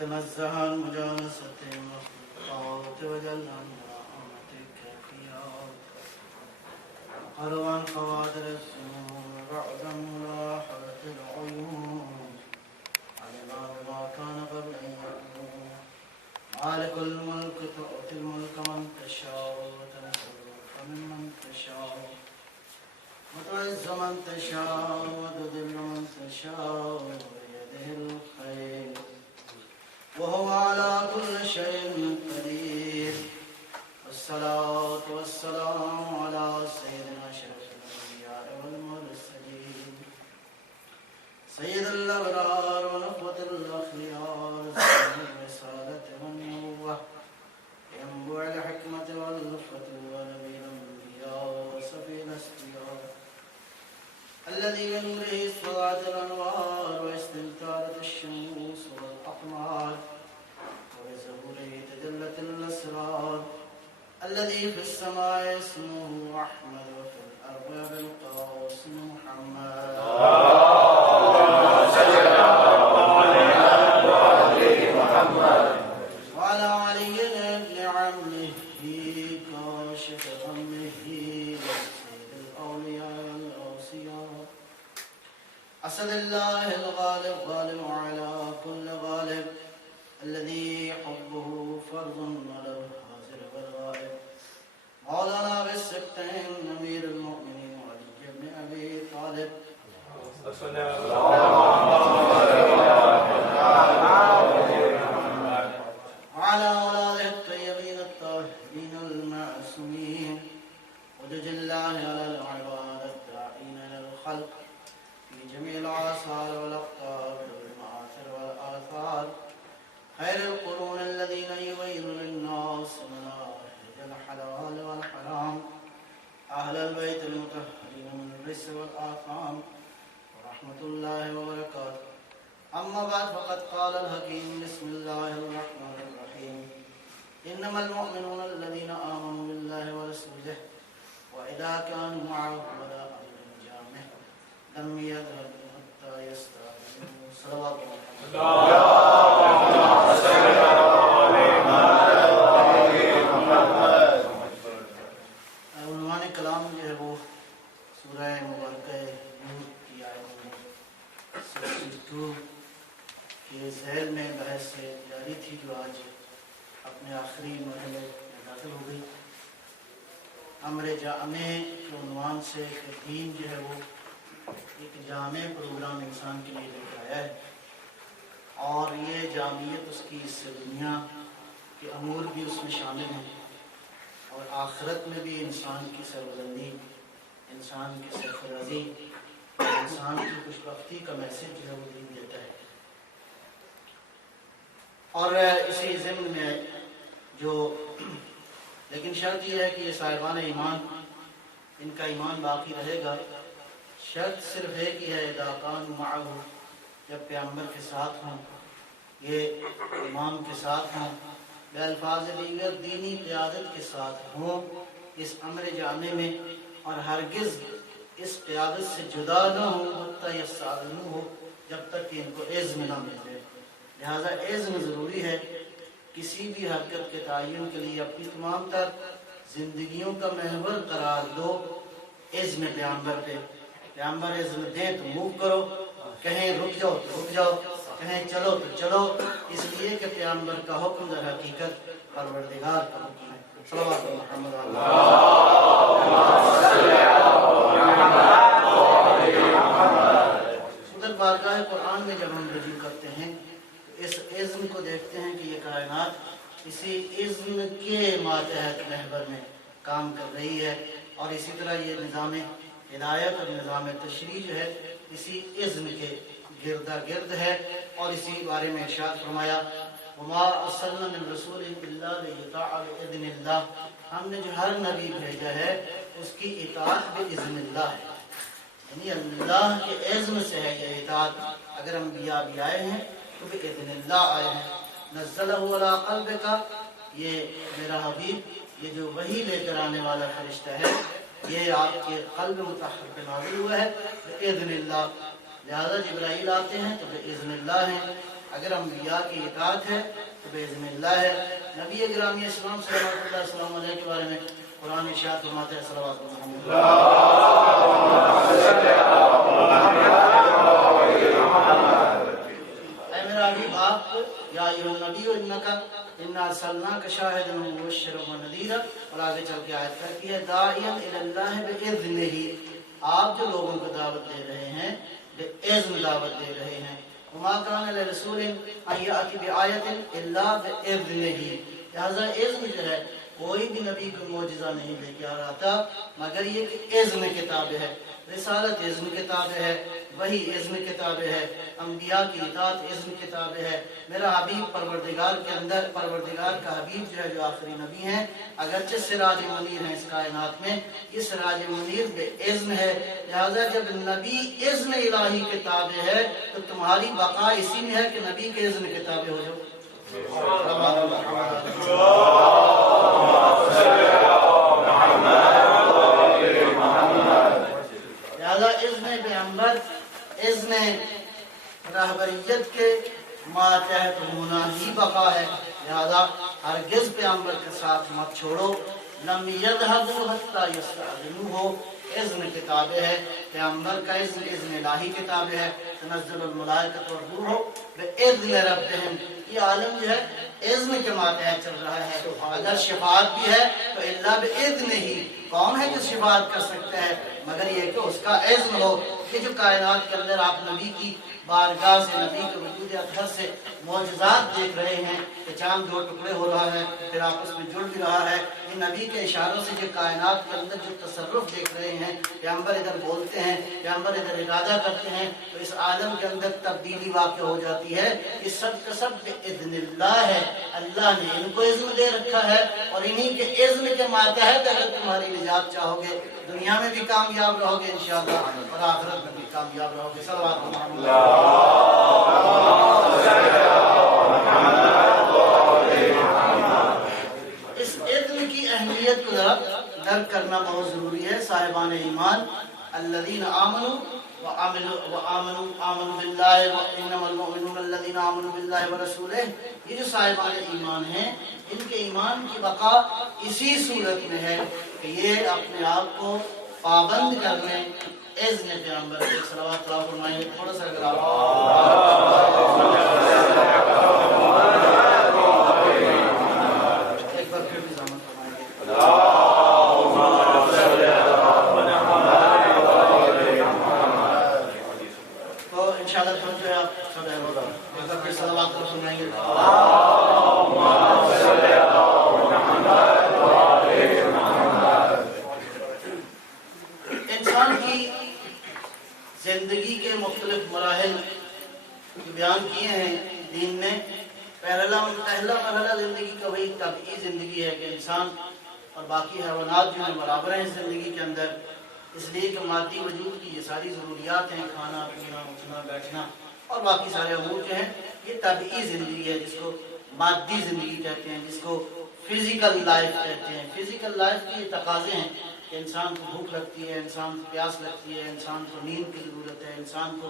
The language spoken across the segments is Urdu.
تنزه عن مجانسة المخلوقات وجل عن مراءة الكيفيات وقرب عن خواتر السنون بعد ملاحظة العيون علم بما كان قبل أن يكون مالك الملك تؤتي الملك من تشاء وتنزع الملك ممن تشاء وتعز من تشاء وتذل من تشاء بيده الخير وهو على كل شيء قدير والصلاة والسلام على سيدنا أشرف الأنبياء والمرسلين سيد الأبرار ونخوة الأخيار سيد الرسالة والنبوة ينبوع الحكمة والفتوى ونبي الأنبياء وصفي الأسفياء الذي من نوره اصطلعت الأنوار واستنتارت الشموس والأقمار وبظهوره تجلت الأسرار الذي في السماء اسمه أحمد وفي الأرض بالقاسم محمد وعلى علي بن عمه كاشف غمه سيد الأولياء والأوصياء أسد الله الغالب غالب على كل غالب الذي حبه فرض على الحاضر والغائب مولانا بالسبتين أمير المؤمنين علي بن أبي طالب وعلى أولاده الطيبين الطاهرين المعصومين وجج الله على العباد الداعين إلى الخلق في جميع الآثار والأقطار والمآثر والآثار خير القرون الذين يبينون للناس مناهج الحلال والحرام أهل البيت المطهرين من الرجس والآثام ورحمة الله وبركاته أما بعد فقد قال الحكيم بسم الله الرحمن الرحيم إنما المؤمنون الذين آمنوا بالله ورسوله وإذا كانوا معه على أمر جامع لم يذهبوا حتى يستأذنوا صلوات عنوان کلام جو ہے وہ سورہ مبارکہ نور کی آیت نمبر 62 کے ذیل میں بحث سے جاری تھی جو آج اپنے آخری مرحلے میں داخل ہو گئی. امر جامع کے عنوان سے دین جو ہے وہ ایک جامع پروگرام انسان کے لیے لے کر آیا ہے اور یہ جامعیت اس کی اس دنیا کے امور بھی اس میں شامل ہیں اور آخرت میں بھی انسان کی سربلندی انسان کی سرفرازی انسان کی خوشبختی کا میسج جو ہے وہ دین دیتا ہے. اور اسی ضمن میں جو لیکن شرط یہ ہے کہ یہ صاحبان ایمان ان کا ایمان باقی رہے گا. شرط صرف ایک ہی ہے اذا کانوا معه جب پیغمبر کے ساتھ ہوں یہ امام کے ساتھ ہوں بالفاظ دیگر دینی قیادت کے ساتھ ہوں اس امر جامع میں اور ہرگز اس قیادت سے جدا نہ ہو حتی یستأذنوا ہو جب تک کہ ان کو اذن نہ مل جائے. لہذا اذن ضروری ہے. کسی بھی حرکت کے تعین کے لیے اپنی تمام تر زندگیوں کا محور قرار دو اذن پیغمبر پہ. پیغمبر اذن دیں تو موو کرو, کہیں رک جاؤ تو رک جاؤ, کہیں چلو تو چلو, اس لیے کہ پیغمبر کا حکم در حقیقت پروردگار کا حکم ہے. صلوات محمد صدر بارگاہ قرآن میں جب ہم رجوع کرتے ہیں تو اس اذن کو دیکھتے ہیں کہ یہ کائنات اسی اذن کے ماتحت محور میں کام کر رہی ہے اور اسی طرح یہ نظام ہدایت اور نظام تشریع جو ہے اسی اذن کے گردا گرد ہے. اور اسی بارے میں ارشاد فرمایا وما ارسلنا من رسول الا لیطاع باذن اللہ, ہم نے جو ہر نبی بھیجا ہے اس کی اطاعت باذن اللہ ہے, یعنی اللہ کے اذن سے ہے یہ اطاعت. اگر انبیاء بھی آئے ہیں تو باذن اللہ آئے ہیں. نزلہ علی قلبک, یہ میرا حبیب یہ جو وحی لے کر آنے والا فرشتہ ہے یہ آپ کے قلب مطہر پہ نازل ہوا ہے باذن اللہ. لہذا جبرائیل آتے ہیں تو باذن اللہ ہیں, اگر انبیاء کی اطاعت ہے تو باذن اللہ ہے۔ نبی گرامی اسلام صلی اللہ علیہ وسلم کے بارے میں قرآن ارشاد فرماتا ہے صلوات اے میرا حبیب آپ یا ایھا النبی انکا انا ارسلناک شاہدا ومبشرا ونذیرا، اور آگے چل کے آیت کرتی ہے داعیا الی اللہ باذنہ، آپ جو لوگوں کو دعوت دے رہے ہیں باذن دعوت دے رہے ہیں۔ وما کان لرسول ان یأتی بآیۃ الا باذنہ، لہذا اذن جو ہے کوئی بھی نبی کو معجزہ نہیں لے کے آ رہا تھا مگر یہ کہ اذن کتاب ہے، رسالت اذن کتاب ہے، وہی اذن کتاب ہے، انبیاء کی اطاعت اذن کتاب ہے۔ میرا حبیب پروردگار کے اندر، پروردگار کا حبیب جو ہے جو آخری نبی ہیں، اگرچہ سراج منیر ہیں اس کائنات میں، یہ سراج منیر بے اذن ہے، لہذا جب نبی اذن الہی کتاب ہے تو تمہاری بقا اسی میں ہے کہ نبی کے اذن کتاب ہو جاؤ۔ لہذا اذن پیغمبر، اذن رہبریت کے ماتحت ہونا ہی بقا ہے، لہذا ہرگز پیغمبر کے ساتھ مت چھوڑو۔ لم یذهبوا حتی یستأذنوہ، اذن کتاب ہے، پیغمبر کا اذن اذن الہی کتاب ہے، تنزل الملائکۃ والروح باذن ربہم، یہ عالم جو ہے اذن کے ماتحت چل رہا ہے۔ اگر شفاعت بھی ہے تو الا باذن ہی، کون ہے جو شفاعت کر سکتا ہے مگر یہ کہ اس کا اذن ہو۔ یہ جو کائنات کے اندر آپ نبی کی بارگاہ سے، نبی کے وجود اطہر سے معجزات دیکھ رہے ہیں کہ چاند دو ٹکڑے ہو رہا ہے پھر آپس میں جڑ بھی رہا ہے، یہ نبی کے اشاروں سے جو کائنات کے اندر جو تصرف دیکھ رہے ہیں، پیغمبر ادھر بولتے ہیں، پیغمبر ادھر ارادہ کرتے ہیں تو اس عالم کے اندر تبدیلی واقع ہو جاتی ہے۔ یہ سب کا سب باذن اللہ ہے، اللہ نے ان کو اذن دے رکھا ہے، اور انہی کے اذن کے ماتحت اگر تمہاری نجات چاہو گے دنیا میں بھی کامیاب رہو گے انشاءاللہ، اور آخرت میں بھی کامیاب رہو گے۔ صلوات محمد۔ اس اذن کی اہمیت کو ذرا درک کرنا بہت ضروری ہے۔ صاحبان ایمان الذین آمنوا آمنوا باللہ انما المؤمنون الذین آمنوا باللہ ورسولہ، یہ جو صاحبان ایمان ہیں ان کے ایمان کی بقا اسی صورت میں ہے کہ یہ اپنے آپ کو پابند کرنے اذن پیغمبر کے صلوات اللہ فرمائیں۔ تھوڑا سا اگر آپ ایک بار پھر بھی زحمت فرمائیں گے۔ تو انشاءاللہ تم جو ہے آپ سب ہے ہوگا ایک بار پھر صلوات اللہ فرمائیں گے۔ انسان کی زندگی کے مختلف مراحل بیان کیے ہیں دین نے۔ پہلا مرحلہ زندگی کا وہی طبعی زندگی ہے کہ انسان اور باقی حیوانات جو ہیں برابر ہیں اس زندگی کے اندر، اس لیے کہ مادی وجود کی یہ ساری ضروریات ہیں، کھانا پینا اٹھنا بیٹھنا اور باقی سارے امور جو ہیں، یہ طبعی زندگی ہے جس کو مادی زندگی کہتے ہیں، جس کو فزیکل لائف کہتے ہیں۔ فزیکل لائف کی یہ تقاضے ہیں کہ انسان کو بھوک لگتی ہے، انسان کو پیاس لگتی ہے، انسان کو نیند کی ضرورت ہے، انسان کو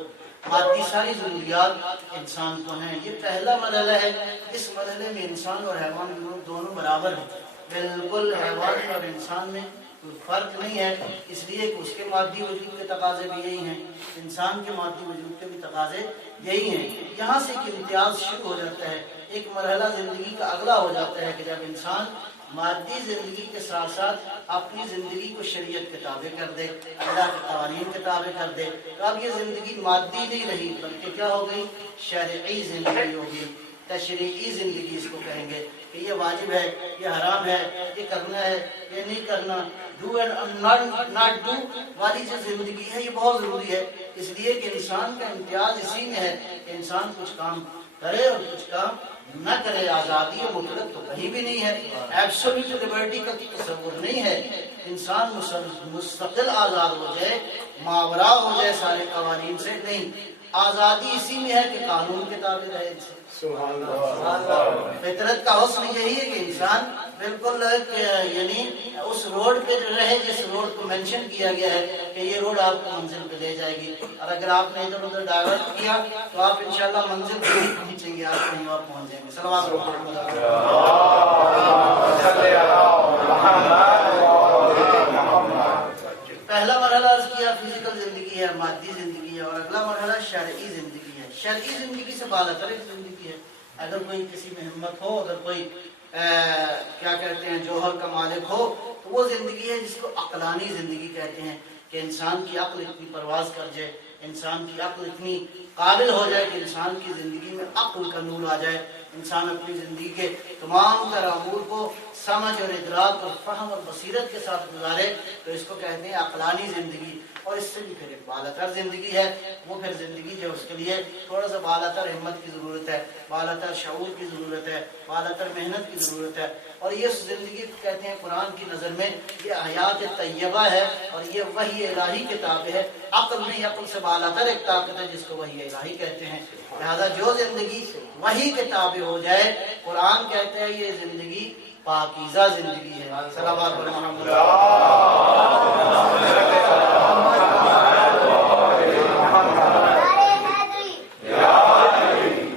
مادی ساری ضروریات انسان کو ہیں۔ یہ پہلا مرحلہ ہے، اس مرحلے میں انسان اور حیوان دونوں برابر ہیں، بالکل حیوان اور انسان میں کوئی فرق نہیں ہے، اس لیے کہ اس کے مادی وجود کے تقاضے بھی یہی ہیں، انسان کے مادی وجود کے بھی تقاضے یہی ہیں۔ یہاں سے ایک امتیاز شروع ہو جاتا ہے، ایک مرحلہ زندگی کا اگلا ہو جاتا ہے کہ جب انسان مادی زندگی کے ساتھ ساتھ اپنی زندگی کو شریعت کے تابع کر دے، اللہ کے قوانین کے تابع کر دے، تو اب یہ زندگی مادی نہیں رہی بلکہ کیا ہو گئی؟ شرعی زندگی ہوگی، تشریعی زندگی اس کو کہیں گے کہ یہ واجب ہے، یہ حرام ہے، یہ کرنا ہے، یہ نہیں کرنا، ڈو اینڈ ناٹ ڈو والی جو زندگی ہے یہ بہت ضروری ہے۔ اس لیے کہ انسان کا امتیاز اسی میں ہے کہ انسان کچھ کام کرے اور کچھ کام نہ کرے۔ آزادی مطلق تو کہیں بھی نہیں ہے، ایبسولوٹ لبرٹی کا تصور نہیں ہے۔ انسان مستقل آزاد ہو جائے، ماورا ہو جائے سارے قوانین سے، نہیں، آزادی اسی میں ہے کہ قانون کے تابع رہے۔ فطرت کا حسن یہی ہے کہ انسان بالکل یعنی اس روڈ پہ جو رہے جس روڈ کو مینشن کیا گیا ہے کہ یہ روڈ آپ کو منزل پہ لے جائے گی، اور اگر آپ نے ادھر ادھر ڈائیورٹ کیا تو آپ انشاءاللہ منزل پہ نہیں پہنچیں گے، آپ کہیں اور پہنچ جائیں گے۔ صلوات محمد۔ پہلا مرحلہ عرض کیا فزیکل زندگی ہے، مادی زندگی ہے، اور اگلا مرحلہ شرعی زندگی ہے۔ شرعی زندگی سے بالاتر ایک زندگی ہے۔ اگر کوئی کسی میں ہمت ہو، اگر کوئی کیا کہتے ہیں جوہر کا مالک ہو، تو وہ زندگی ہے جس کو عقلانی زندگی کہتے ہیں، کہ انسان کی عقل اتنی پرواز کر جائے، انسان کی عقل اتنی قابل ہو جائے کہ انسان کی زندگی میں عقل کا نور آ جائے، انسان اپنی زندگی کے تمام تر امور کو سمجھ اور ادراک اور فہم اور بصیرت کے ساتھ گزارے، تو اس کو کہتے ہیں عقلانی زندگی۔ اور اس سے بھی پھر ایک بالاتر زندگی ہے، وہ پھر زندگی جو اس کے لیے تھوڑا سا بالاتر ہمت کی ضرورت ہے، بالاتر شعور کی ضرورت ہے، بالاتر محنت کی ضرورت ہے، اور یہ زندگی کہتے ہیں قرآن کی نظر میں یہ حیات طیبہ ہے، اور یہ وحی الہی کتاب ہے۔ عقل نہیں، عقل سے بالاتر ایک طاقت ہے جس کو وحی الہی کہتے ہیں۔ لہذا جو زندگی وحی کتاب ہو جائے، قرآن کہتے ہیں یہ زندگی پاکیزہ زندگی ہے۔ صلوات محمد۔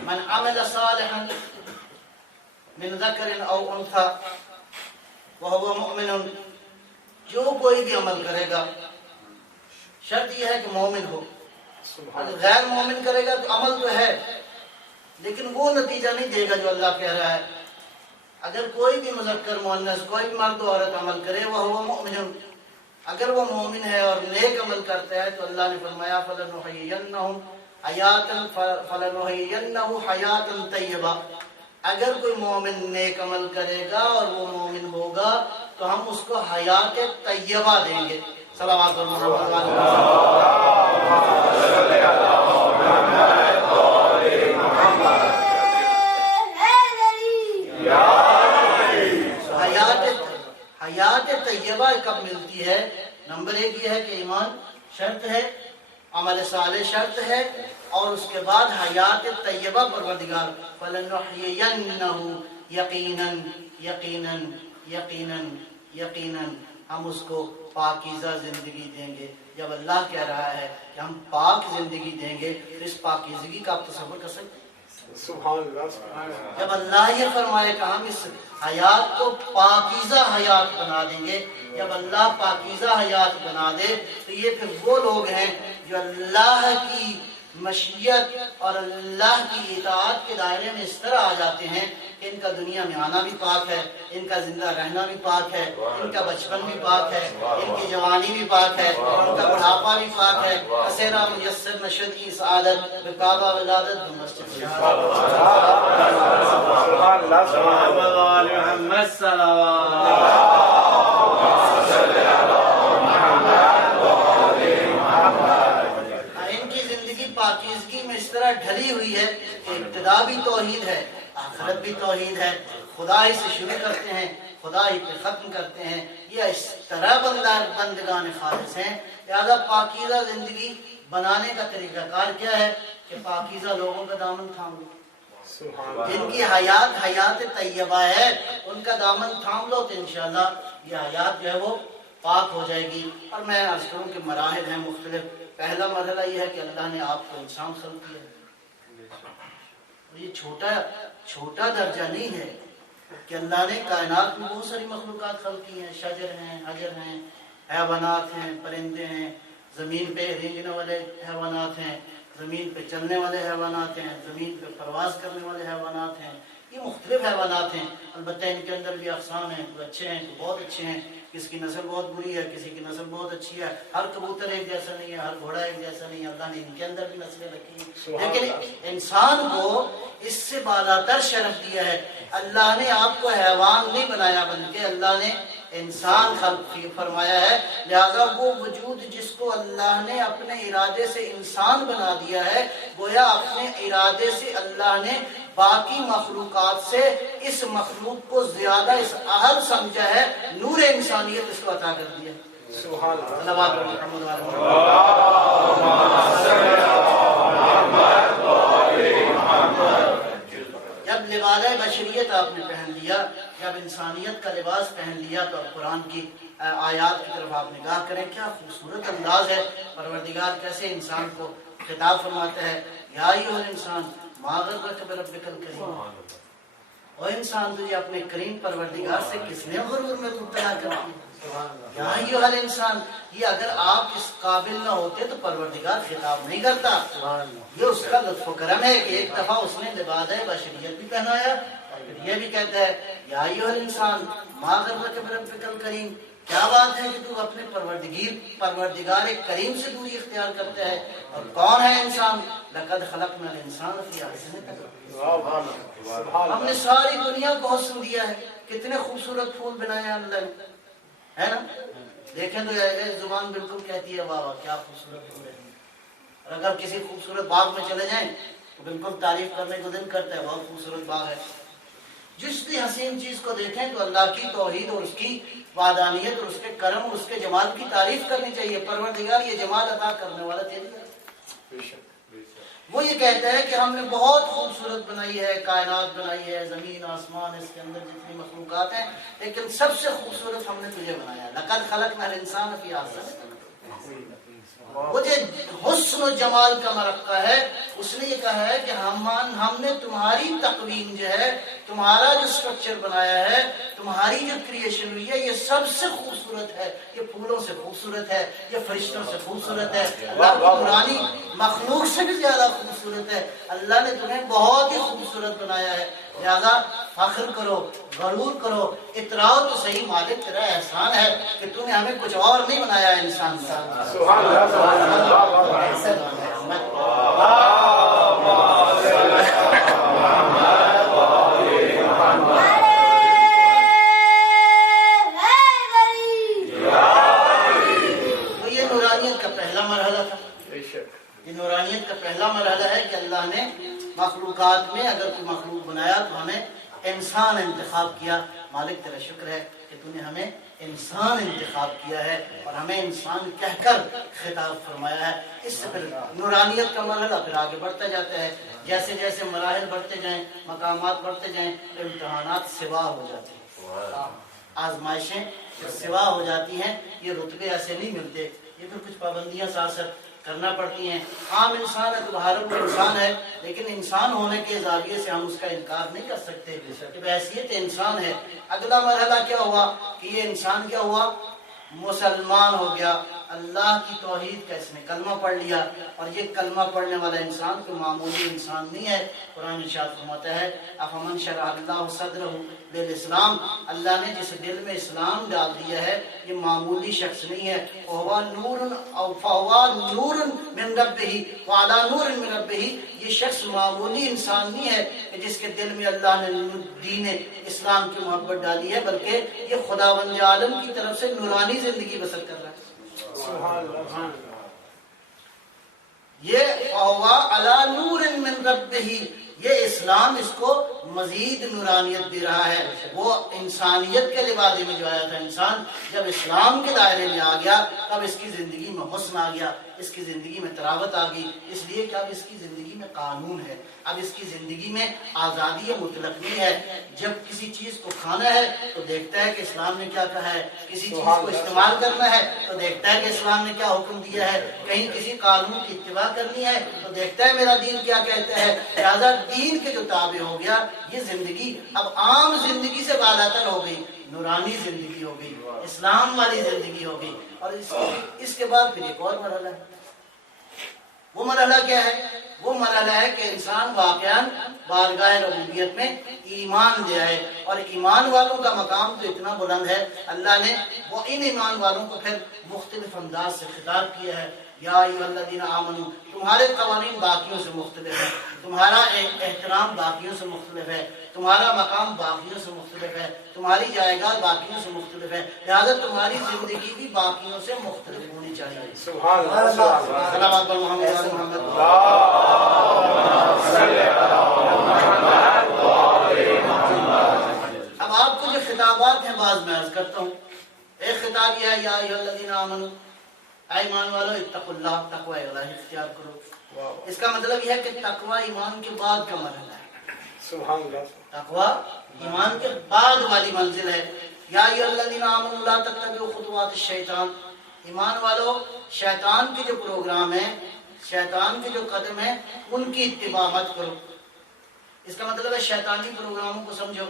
من عمل صالحا من ذکر او انثى وهو مؤمن، جو کوئی بھی عمل کرے گا، شرط یہ ہے کہ مومن ہو۔ اگر غیر مومن کرے گا تو عمل تو ہے لیکن وہ نتیجہ نہیں دے گا جو اللہ کہہ رہا ہے۔ اگر کوئی بھی مذکر مؤنث، کوئی بھی مرد و عورت عمل کرے، وهو مؤمن، اگر وہ مومن ہے اور نیک عمل کرتا ہے، تو اللہ نے فرمایا فَلَنُحْيِيَنَّهُ حَيَاتًا طَيِّبَةً، اگر کوئی مومن نیک عمل کرے گا اور وہ مومن ہوگا تو ہم اس کو حیات طیبہ دیں گے۔ صلوات محمد۔ حیات طیبہ کب ملتی ہے؟ نمبر ایک یہ ہے کہ ایمان شرط ہے، عمل صالح شرط ہے، اور اس کے بعد حیات طیبہ پروردگار فَلَنُحْيِيَنَّهُ یقیناً یقیناً یقیناً یقیناً ہم اس کو پاکیزہ زندگی دیں گے۔ جب اللہ کہہ رہا ہے کہ ہم پاک زندگی دیں گے تو اس پاکیزگی کا آپ تصور کر سکتے ہیں؟ سبحان اللہ۔ جب اللہ یہ فرمائے کہ ہم اس حیات کو پاکیزہ حیات بنا دیں گے، جب اللہ پاکیزہ حیات بنا دے تو یہ پھر وہ لوگ ہیں جو اللہ کی مشیت اور اللہ کی اطاعت کے دائرے میں اس طرح آ جاتے ہیں کہ ان کا دنیا میں آنا بھی پاک ہے، ان کا زندہ رہنا بھی پاک ہے، ان کا بچپن بھی پاک ہے، ان کی جوانی بھی پاک ہے، ان کا بڑھاپا بھی پاک ہے۔ کثیرہ میسر نشد کی سعادت بکعبہ ولادت بمسجد شہادت۔ محمد پاکیزگی میں اس طرح ڈھلی ہوئی ہے کہ ابتدا بھی توحید ہے، آخرت بھی توحید ہے، خدا ہی سے شروع کرتے ہیں، خدا ہی پہ ختم کرتے ہیں، یہ اس طرح بندگان خالص ہیں۔ لہذا پاکیزہ زندگی بنانے کا طریقہ کار کیا ہے کہ پاکیزہ لوگوں کا دامن تھام لو، جن کی حیات طیبہ ہے ان کا دامن تھام لو تو انشاءاللہ یہ حیات جو ہے وہ پاک ہو جائے گی۔ اور میں عرض کروں کہ مراحل ہیں مختلف۔ پہلا مرحلہ یہ ہے کہ اللہ نے آپ کو انسان خلق کیا ہے، اور یہ چھوٹا درجہ نہیں ہے کہ اللہ نے کائنات میں بہت ساری مخلوقات خلق کی ہیں، شجر ہیں، حجر ہیں، حیوانات ہیں، پرندے ہیں، زمین پہ رینگنے والے حیوانات ہیں، زمین پہ چلنے والے حیوانات ہیں، زمین پہ پرواز کرنے والے حیوانات ہیں، یہ مختلف حیوانات ہیں۔ البتہ ان کے اندر بھی اقسام ہیں، کوئی اچھے ہیں کوئی بہت اچھے ہیں، کسی کی نسل بہت بری ہے، کسی کی نسل بہت اچھی ہے، ہر کبوتر ایک جیسا نہیں ہے، ہر گھوڑا ایک جیسا نہیں ہے، اللہ نے ان کے اندر بھی نسلیں رکھی ہیں۔ لیکن انسان کو اس سے بالاتر شرف دیا ہے، اللہ نے آپ کو حیوان نہیں بنایا بلکہ اللہ نے انسان خلق فرمایا ہے۔ لہذا وہ وجود جس کو اللہ نے اپنے ارادے سے انسان بنا دیا ہے، گویا اپنے ارادے سے اللہ نے باقی مخلوقات سے اس مخلوق کو زیادہ اس اہل سمجھا ہے، نور انسانیت اس کو عطا کر دیا۔ سبحان اللہ۔ جب لباس بشریت آپ نے پہن لیا، جب انسانیت کا لباس پہن لیا، تو اب قرآن کی آیات کی طرف آپ نگاہ کریں، کیا خوبصورت انداز ہے پروردگار کیسے انسان کو خطاب فرماتا ہے، یا ایھا الانسان ما غرک بربک الکریم، او انسان تجھے اپنے کریم پروردگار سے کس نے غرور میں مبتلا کر دیا، یا ایھا الانسان، یہ اگر آپ اس قابل نہ ہوتے تو پروردگار خطاب نہیں کرتا، یہ اس کا لطف و کرم ہے کہ ایک دفعہ اس نے لباس بشریت بھی پہنایا، اور یہ بھی کہتا ہے یا ایھا الانسان ما غرک بربک الکریم، کیا بات ہے کہ تو اپنے پروردگار کریم سے دوری اختیار کرتا ہے، اور کون ہے انسان، لقد خلقنا الانسان فی احسن تقویم، ہم نے ساری دنیا کو حسن دیا ہے، کتنے خوبصورت پھول بنائے ہیں اللہ نے، ہے نا، دیکھیں تو زبان بالکل کہتی ہے واہ واہ کیا خوبصورت پھول ہے، اور اگر کسی خوبصورت باغ میں چلے جائیں تو بالکل تعریف کرنے کو دل کرتا ہے، بہت خوبصورت باغ ہے، جس بھی حسین چیز کو دیکھیں تو اللہ کی توحید اور اس کی وحدانیت اور اس کے کرم اور اس کے جمال کی تعریف کرنی چاہیے، پروردگار یہ جمال عطا کرنے والا تیری ہے، وہ یہ کہتا ہے کہ ہم نے بہت خوبصورت بنائی ہے، کائنات بنائی ہے، زمین آسمان، اس کے اندر جتنی مخلوقات ہیں، لیکن سب سے خوبصورت ہم نے تجھے بنایا، لقد خلقنا الانسان فی احسن تقویم، وہ جو حسن و جمال کا مرقع ہے، اس نے یہ کہا ہے کہ ہم نے تمہاری تقویم جو ہے، تمہارا جو سٹرکچر بنایا ہے، تمہاری جو کریشن ہوئی ہے، یہ سب سے خوبصورت ہے، یہ پھولوں سے خوبصورت ہے، یہ فرشتوں سے خوبصورت ہے، اللہ کی نورانی مخلوق سے بھی زیادہ خوبصورت ہے، اللہ نے تمہیں بہت ہی خوبصورت بنایا ہے، لہذا فخر کرو، غرور کرو، اتراؤ تو صحیح، مالک تیرا احسان ہے کہ تو نے ہمیں کچھ اور نہیں بنایا انسان سے، سبحان اللہ، یہ نورانیت کا پہلا مرحلہ ہے کہ اللہ نے مخلوقات میں اگر کوئی مخلوق بنایا تو ہمیں انسان انتخاب کیا، مالک تیرا شکر ہے کہ تو نے ہمیں انسان انتخاب کیا ہے اور ہمیں انسان کہہ کر خطاب فرمایا ہے، اس سے پھر نورانیت کا مرحلہ پھر آگے بڑھتا جاتا ہے، جیسے جیسے مراحل بڑھتے جائیں، مقامات بڑھتے جائیں، امتحانات سوا ہو جاتے ہیں، آزمائشیں سوا ہو جاتی ہیں، یہ رتبے ایسے نہیں ملتے، یہ پھر کچھ پابندیاں ساتھ ساتھ کرنا پڑتی ہیں، عام انسان ہے تو بھارت میں انسان ہے، لیکن انسان ہونے کے زاویے سے ہم اس کا انکار نہیں کر سکتے کہ بحیثیت انسان ہے۔ اگلا مرحلہ کیا ہوا کہ یہ انسان کیا ہوا، مسلمان ہو گیا، اللہ کی توحید کا اس نے کلمہ پڑھ لیا، اور یہ کلمہ پڑھنے والا انسان کوئی معمولی انسان نہیں ہے، قرآن ارشاد فرماتا ہے افمن شرح اللہ صدرہ للاسلام، اللہ نے جس دل میں اسلام ڈال دیا ہے یہ معمولی شخص نہیں ہے، فہو نور من ربہ وعلی نور من ربہ، یہ شخص معمولی انسان نہیں ہے کہ جس کے دل میں اللہ نے دین اسلام کی محبت ڈالی ہے، بلکہ یہ خداوند عالم کی طرف سے نورانی زندگی بسر کر رہا ہے، یہ فہو علی نور من ربہ، یہ اسلام اس کو مزید نورانیت دے رہا ہے، وہ انسانیت کے لبادے میں جو آیا تھا انسان جب اسلام کے دائرے میں آ گیا تب اس کی زندگی میں حسن آ گیا، اس کی زندگی میں تراوت آ گئی، اس لیے کہ اب اس کی زندگی میں قانون ہے، اب اس کی زندگی میں آزادی مطلق نہیں ہے، جب کسی چیز کو کھانا ہے تو دیکھتا ہے کہ اسلام نے کیا کہا ہے، کسی چیز کو استعمال کرنا ہے تو دیکھتا ہے کہ اسلام نے کیا حکم دیا ہے، کہیں کسی قانون کی اتباع کرنی ہے تو دیکھتا ہے میرا دین کیا کہتا ہے، لہذا دین کے جو تابع ہو گیا یہ زندگی اب عام زندگی سے بالاتر ہو گئی، نورانی زندگی ہو گئی، اسلام والی زندگی ہو گئی، اور اس کے بعد پھر ایک اور مرحلہ ہے، وہ مرحلہ کیا ہے، وہ مرحلہ ہے کہ انسان واقعاً بارگاہ ربوبیت میں ایمان لے آئے، اور ایمان والوں کا مقام تو اتنا بلند ہے، اللہ نے وہ ان ایمان والوں کو پھر مختلف انداز سے خطاب کیا ہے، یا ایھا الذین آمنوا، تمہارے قوانین باقیوں سے مختلف ہے، تمہارا احترام باقیوں سے مختلف ہے، تمہارا مقام باقیوں سے مختلف ہے، تمہاری جائیداد باقیوں سے مختلف ہے، لہذا تمہاری زندگی بھی باقیوں سے مختلف ہونی چاہیے، سبحان اللہ، صلوات محمد محمد، اب آپ کو جو خطابات ہیں بعض میں عرض کرتا ہوں، ایک خطاب یہ ہے یا ایھا الذین آمنوا، اے ایمان والو اتقوا اللہ، تقوی الہی اختیار کرو، اس کا مطلب یہ ہے کہ تقوی ایمان کے بعد کا مرحلہ ہے، سبحان اللہ. تقوی ایمان کے بعد والی منزل ہے. یا ایھا الذین آمنوا لا تتبعوا خطوات الشیطان، ایمان والو شیطان کے جو پروگرام ہیں، شیطان کے جو قدم ہیں، ان کی اتباع مت کرو. اس کا مطلب ہے شیطانی پروگراموں کو سمجھو.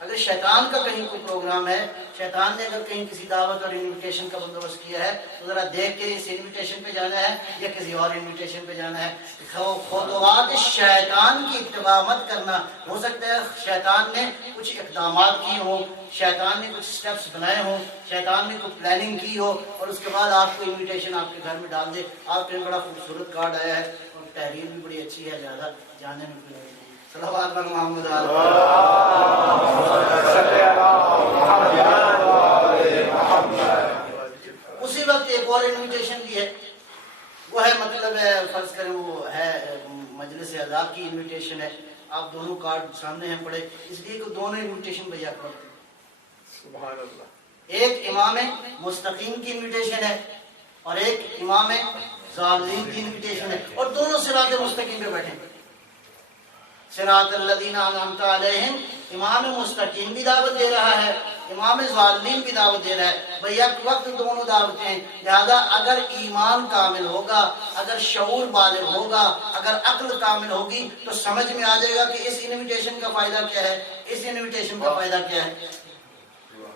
اگر شیطان کا کہیں کوئی پروگرام ہے، شیطان نے اگر کہیں کسی دعوت اور انویٹیشن کا بندوبست کیا ہے، تو ذرا دیکھ کے اس انویٹیشن پہ جانا ہے یا کسی اور انویٹیشن پہ جانا ہے. خطوات شیطان کی اتباع مت کرنا. ہو سکتا ہے شیطان نے کچھ اقدامات کیے ہوں، شیطان نے کچھ سٹیپس بنائے ہوں، شیطان نے کچھ پلاننگ کی ہو، اور اس کے بعد آپ کو انویٹیشن آپ کے گھر میں ڈال دے. آپ کے بڑا خوبصورت کارڈ آیا ہے اور تحریر بھی بڑی اچھی ہے، زیادہ جانے میں کوئی نہیں. صلوات علی محمد اسی وقت ایک اور انویٹیشن بھی ہے. وہ ہے مطلب ہے فرض کریں وہ ہے مجلس اعلیٰ کی انویٹیشن ہے. آپ دونوں کارڈ سامنے ہیں پڑے، اس لیے کہ دونوں انویٹیشن بھیا پڑھتے ہیں. سبحان اللہ. ایک امام مستقیم کی انویٹیشن ہے اور ایک امام ضالین کی انویٹیشن ہے، اور دونوں صراط مستقیم پہ بیٹھے ہیں. صراط الذین انعمت علیہم، امام مستقیم بھی دعوت دے رہا ہے، امام ضالین بھی دعوت دے رہا ہے. بھئی ایک وقت دونوں دعوتیں ہیں. لہذا اگر ایمان کامل ہوگا، اگر شعور بالغ ہوگا، اگر عقل کامل ہوگی، تو سمجھ میں آ جائے گا کہ اس انویٹیشن کا فائدہ کیا ہے، اس انویٹیشن کا فائدہ کیا ہے.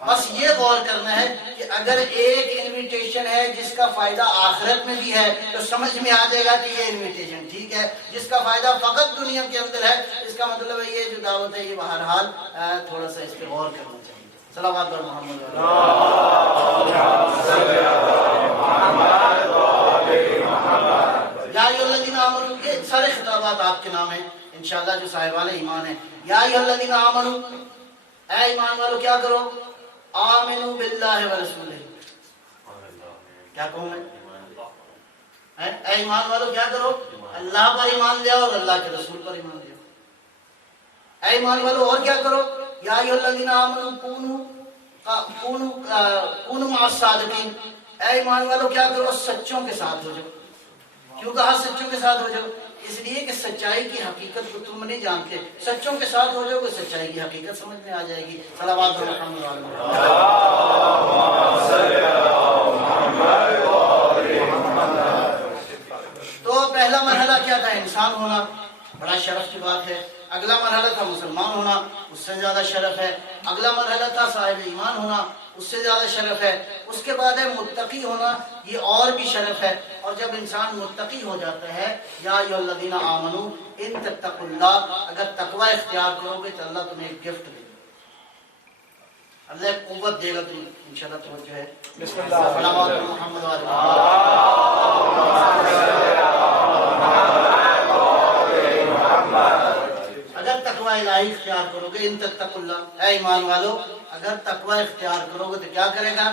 بس یہ غور کرنا ہے کہ اگر ایک انویٹیشن ہے جس کا فائدہ آخرت میں بھی ہے، تو سمجھ میں آ جائے گا کہ یہ انویٹیشن ٹھیک ہے. جس کا فائدہ فقط دنیا کے اندر ہے، اس کا مطلب ہے یہ جو دعوت ہے یہ بہرحال تھوڑا سا اس پہ غور کرنا چاہیے. صلوات بر محمد. یا ایھا الذین آمنوا، یہ سارے خطابات آپ کے نام ہیں انشاءاللہ جو صاحبان ایمان ہیں. یا ایھا الذین آمنوا، اے ایمان والو کیا کرو؟ آمنوا باللہ ورسولہ. کیا کہوں میں؟ اے ایمان والو کیا کرو؟ اللہ پر ایمان لے اور اللہ کے رسول پر ایمان لے. اے ایمان والو اور کیا کرو؟ یا ایھا الذین آمنوا کونوا مع الصادقین. اے ایمان والو کیا کرو؟ سچوں کے ساتھ ہو جاؤ. کیوں کہا سچوں کے ساتھ ہو جاؤ؟ اس لیے کہ سچائی کی حقیقت کو تم نہیں جانتے. سچوں کے ساتھ ہو جاؤ گے، سچائی کی حقیقت سمجھ میں آ جائے گی. صلوات محمد تو پہلا مرحلہ کیا تھا؟ انسان ہونا، بڑا شرف کی بات ہے. اگلا مرحلہ تھا مسلمان ہونا، اس سے زیادہ شرف ہے. اگلا مرحلہ تھا صاحب ایمان ہونا، اس سے زیادہ شرف ہے. اس کے بعد ہے متقی ہونا، یہ اور بھی شرف ہے. اور جب انسان متقی ہو جاتا ہے، یا ایھا الذین آمنوا ان تتقوا اللہ، اگر تقوی اختیار کرو گے تو اللہ تمہیں ایک گفٹ دے گا، اللہ ایک قوت دے گا. تم انشاءاللہ توجہ ہے. بسم اللہ. صلوات محمد اگر تقوی الہی اختیار کرو گے، ان تتقوا اللہ، اے ایمان والو اگر تقوی اختیار کرو گے تو کیا کرے گا؟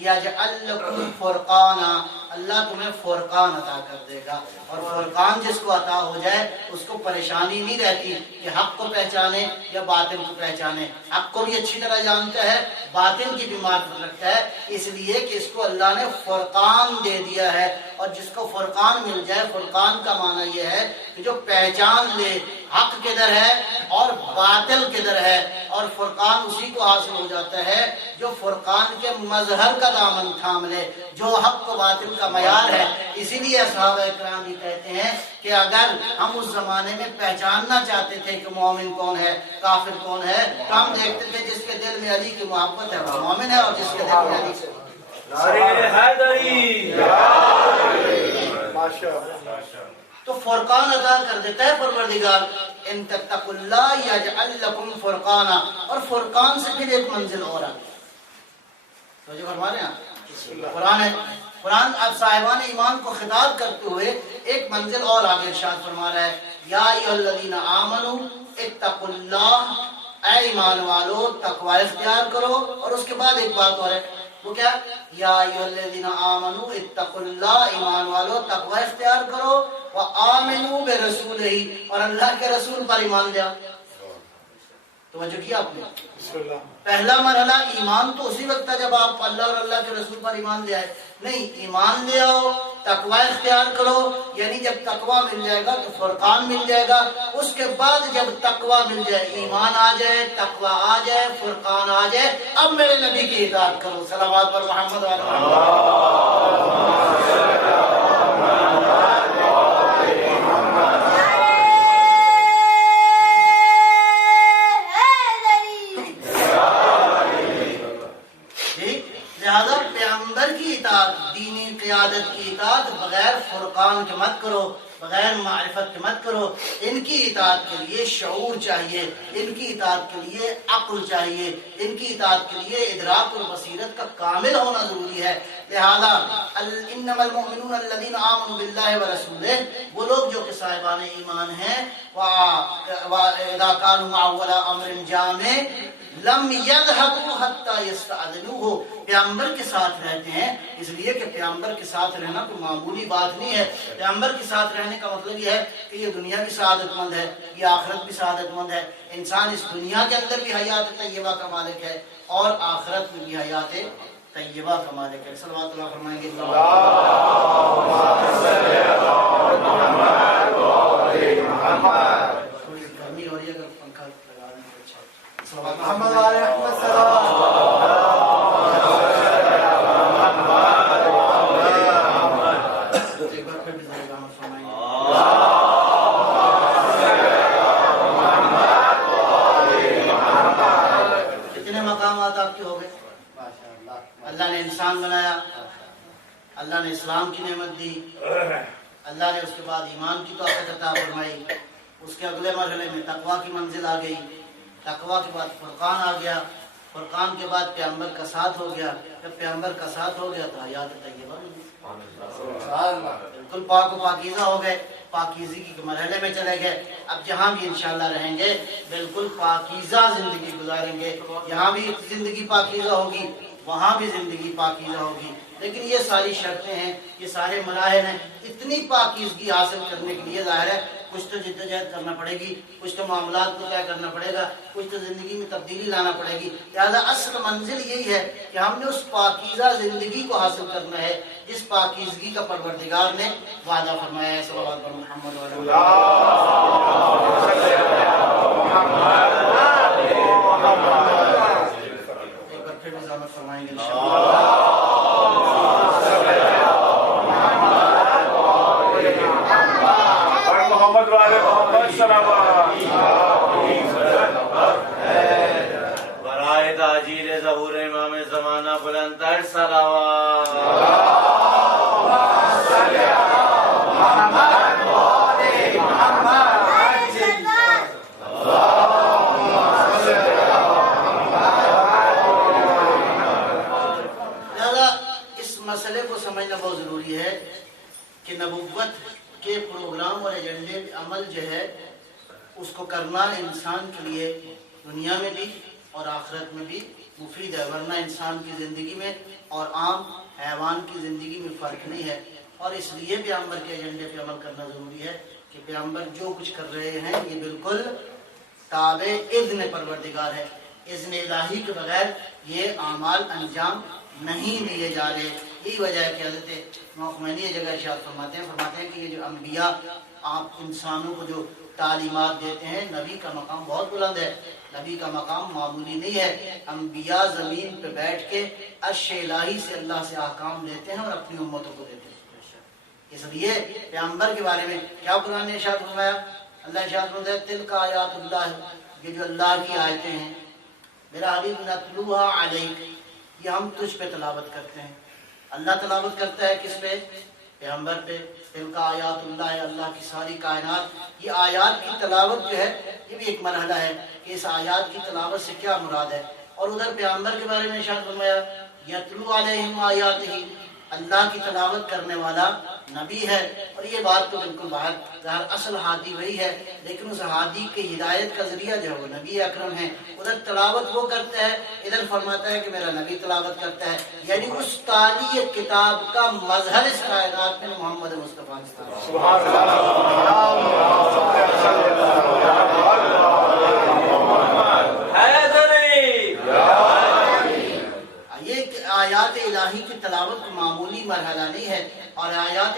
یجعل لکم فرقانا، اللہ تمہیں فرقان عطا کر دے گا. اور فرقان جس کو عطا ہو جائے اس کو پریشانی نہیں رہتی کہ حق کو پہچانے یا باطل کو پہچانے. حق کو بھی اچھی طرح جانتا ہے، باطل کی بھی معرفت رکھتا ہے، اس لیے کہ اس کو اللہ نے فرقان دے دیا ہے. اور جس کو فرقان مل جائے، فرقان کا معنی یہ ہے کہ جو پہچان لے حق کدھر ہے اور باطل کدھر ہے. اور فرقان اسی کو حاصل ہو جاتا ہے جو فرقان کے مظہر کا دامن تھام لے، جو حق و باطل کا معیار ہے. اسی لیے صحابہ اکرام بھی کہتے ہیں کہ اگر ہم اس زمانے میں پہچاننا چاہتے تھے کہ مومن کون ہے، کافر کون ہے، تو ہم دیکھتے تھے جس کے دل میں علی کی محبت ہے وہ مومن ہے، اور جس کے دل میں علی سے تو فرقان عطا کر دیتا ہے پروردگار. ان تتقوا اللہ یجعل لکم فرقانا. اور فرقان سے پھر ایک منزل اور آ گئی. تو جو فرما رہے ہیں قرآن ہے، قرآن اب صاحبان ایمان کو خطاب کرتے ہوئے ایک منزل اور آگے ارشاد فرما رہا ہے. یا ایھا الذین آمنوا اتقوا اللہ، اے ایمان والو تقوی اختیار کرو. اور اس کے بعد ایک بات اور ہے، وہ کیا؟ یا ایھا الذین آمنوا اتقوا اللہ، ایمان والو تقوی اختیار کرو. وآمنوا برسولہ، اور اللہ کے رسول پر ایمان لیا. توجہ کیا آپ نے؟ پہلا مرحلہ ایمان تو اسی وقت تھا جب آپ اللہ اور اللہ کے رسول پر ایمان لے آئے. نہیں، ایمان لے آؤ، تقوی اختیار کرو، یعنی جب تقوی مل جائے گا تو فرقان مل جائے گا، اس کے بعد جب تقوی مل جائے، ایمان آ جائے، تقوی آ جائے، فرقان آ جائے، اب میرے نبی کی اطاعت کرو۔ صلوات پر محمد و علی محمد۔ لہذا پیغمبر کی اطاعت، دینی قیادت کی اطاعت بغیر فرقان کے مت کرو، بغیر معرفت کے مت کرو۔ ان کی اطاعت کے لیے شعور چاہیے، ان کی اطاعت کے لیے عقل چاہیے، ان کی اطاعت کے لیے ادراک اور بصیرت کا کامل ہونا ضروری ہے۔ لہذا انما المؤمنون الذین آمنوا باللہ ورسولہ، وہ لوگ جو کہ صاحبان ایمان ہیں، وَإِذَا كَانُوا مَعَهُ عَلَىٰ أَمْرٍ جَامِعٍ لم يذهبوا حتى يستأذنوه، پیغمبر کے ساتھ رہتے ہیں اس لیے کہ پیغمبر کے ساتھ رہنا کوئی معمولی بات نہیں ہے۔ پیغمبر کے ساتھ رہنے کا مطلب یہ ہے کہ یہ دنیا بھی سعادت مند ہے، یہ آخرت بھی سعادت مند ہے۔ انسان اس دنیا کے اندر بھی حیات طیبہ کا مالک ہے اور آخرت میں بھی حیات طیبہ کا مالک ہے۔ صلوات اللہ فرمائیں گے گرمی ہو رہی ہے، اگر پنکھا لگا دیں تو اچھا ہے۔ محمد علیہ السلام۔ کتنے مقامات آپ کے ہو گئے؟ اللہ نے انسان بنایا، اللہ نے اسلام کی نعمت دی، اللہ نے اس کے بعد ایمان کی طاقت عطا فرمائی، اس کے اگلے مرحلے میں تقوی کی منزل آ گئی، تقوی کے بعد فرقان آ گیا، فرقان کے بعد پیغمبر کا ساتھ ہو گیا، جب پیغمبر کا ساتھ ہو گیا تو حیات طیبہ بالکل پاک و پاکیزہ ہو گئے، پاکیزگی کے مرحلے میں چلے گئے۔ اب جہاں بھی انشاءاللہ رہیں گے بالکل پاکیزہ زندگی گزاریں گے، یہاں بھی زندگی پاکیزہ ہوگی، وہاں بھی زندگی پاکیزہ ہوگی۔ لیکن یہ ساری شرطیں ہیں، یہ سارے مراحل ہیں، اتنی پاکیزگی حاصل کرنے کے لیے ظاہر ہے کچھ تو جدوجہد کرنا پڑے گی، کچھ تو معاملات کو طے کرنا پڑے گا، کچھ تو زندگی میں تبدیلی لانا پڑے گی۔ لہٰذا اصل منزل یہی ہے کہ ہم نے اس پاکیزہ زندگی کو حاصل کرنا ہے جس پاکیزگی کا پروردگار نے وعدہ فرمایا ہے۔ صلوات پر محمد و علی ایک بار پھر نظامت فرمائیں گے انشاءاللہ۔ محمد والے محمد برائے تاجیر ظہور امام زمانہ بلند تر صلوات۔ لہذا اس مسئلے کو سمجھنا بہت ضروری ہے کہ نبوت کے پروگرام اور ایجنڈے پہ عمل جو ہے اس کو کرنا انسان کے لیے دنیا میں بھی اور آخرت میں بھی مفید ہے، ورنہ انسان کی زندگی میں اور عام حیوان کی زندگی میں فرق نہیں ہے۔ اور اس لیے پیغمبر کے ایجنڈے پہ عمل کرنا ضروری ہے کہ پیغمبر جو کچھ کر رہے ہیں یہ بالکل تابع اذن پروردگار ہے، اذن الہی کے بغیر یہ اعمال انجام نہیں دیے جا رہے۔ یہی وجہ ہے کہ حضرت امام خمینی یہ جگہ ارشاد فرماتے ہیں کہ یہ جو انبیاء آپ انسانوں کو جو تعلیمات دیتے ہیں، نبی کا مقام بہت بلند ہے، نبی کا مقام معمولی نہیں ہے۔ انبیاء زمین پہ بیٹھ کے عرش الہی سے اللہ سے احکام لیتے ہیں اور اپنی امتوں کو دیتے ہیں۔ اس لیے پیغمبر کے بارے میں کیا قرآن نے ارشاد فرمایا؟ اللہ ارشاد فرماتا ہے تلک آیات اللہ، یہ جو اللہ کی آیتیں ہیں، میرا حبیب نتلوہا علیک، یہ ہم تجھ پہ تلاوت کرتے ہیں۔ اللہ تلاوت کرتا ہے کس پہ؟ پیغمبر پہ۔ تلک آیات اللہ، اللہ کی ساری کائنات، یہ آیات کی تلاوت جو ہے یہ بھی ایک مرحلہ ہے کہ اس آیات کی تلاوت سے کیا مراد ہے۔ اور ادھر پیغمبر کے بارے میں ارشاد فرمایا یتلو علیہم آیاتہ، اللہ کی تلاوت کرنے والا نبی ہے۔ اور یہ بات تو بالکل باہر اصل ہادی وہی ہے، لیکن اس ہادی کی ہدایت کا ذریعہ جو ہے وہ نبی اکرم ہے۔ ادھر تلاوت وہ کرتا ہے، ادھر فرماتا ہے کہ میرا نبی تلاوت کرتا ہے، یعنی اس تالی کتاب کا مظہر اس کائنات میں محمد مصطفیٰ سبحان اللہ۔ یہ آیات الہی الہی کی تلاوت کو معمولی مرحلہ نہیں ہے، اور آیات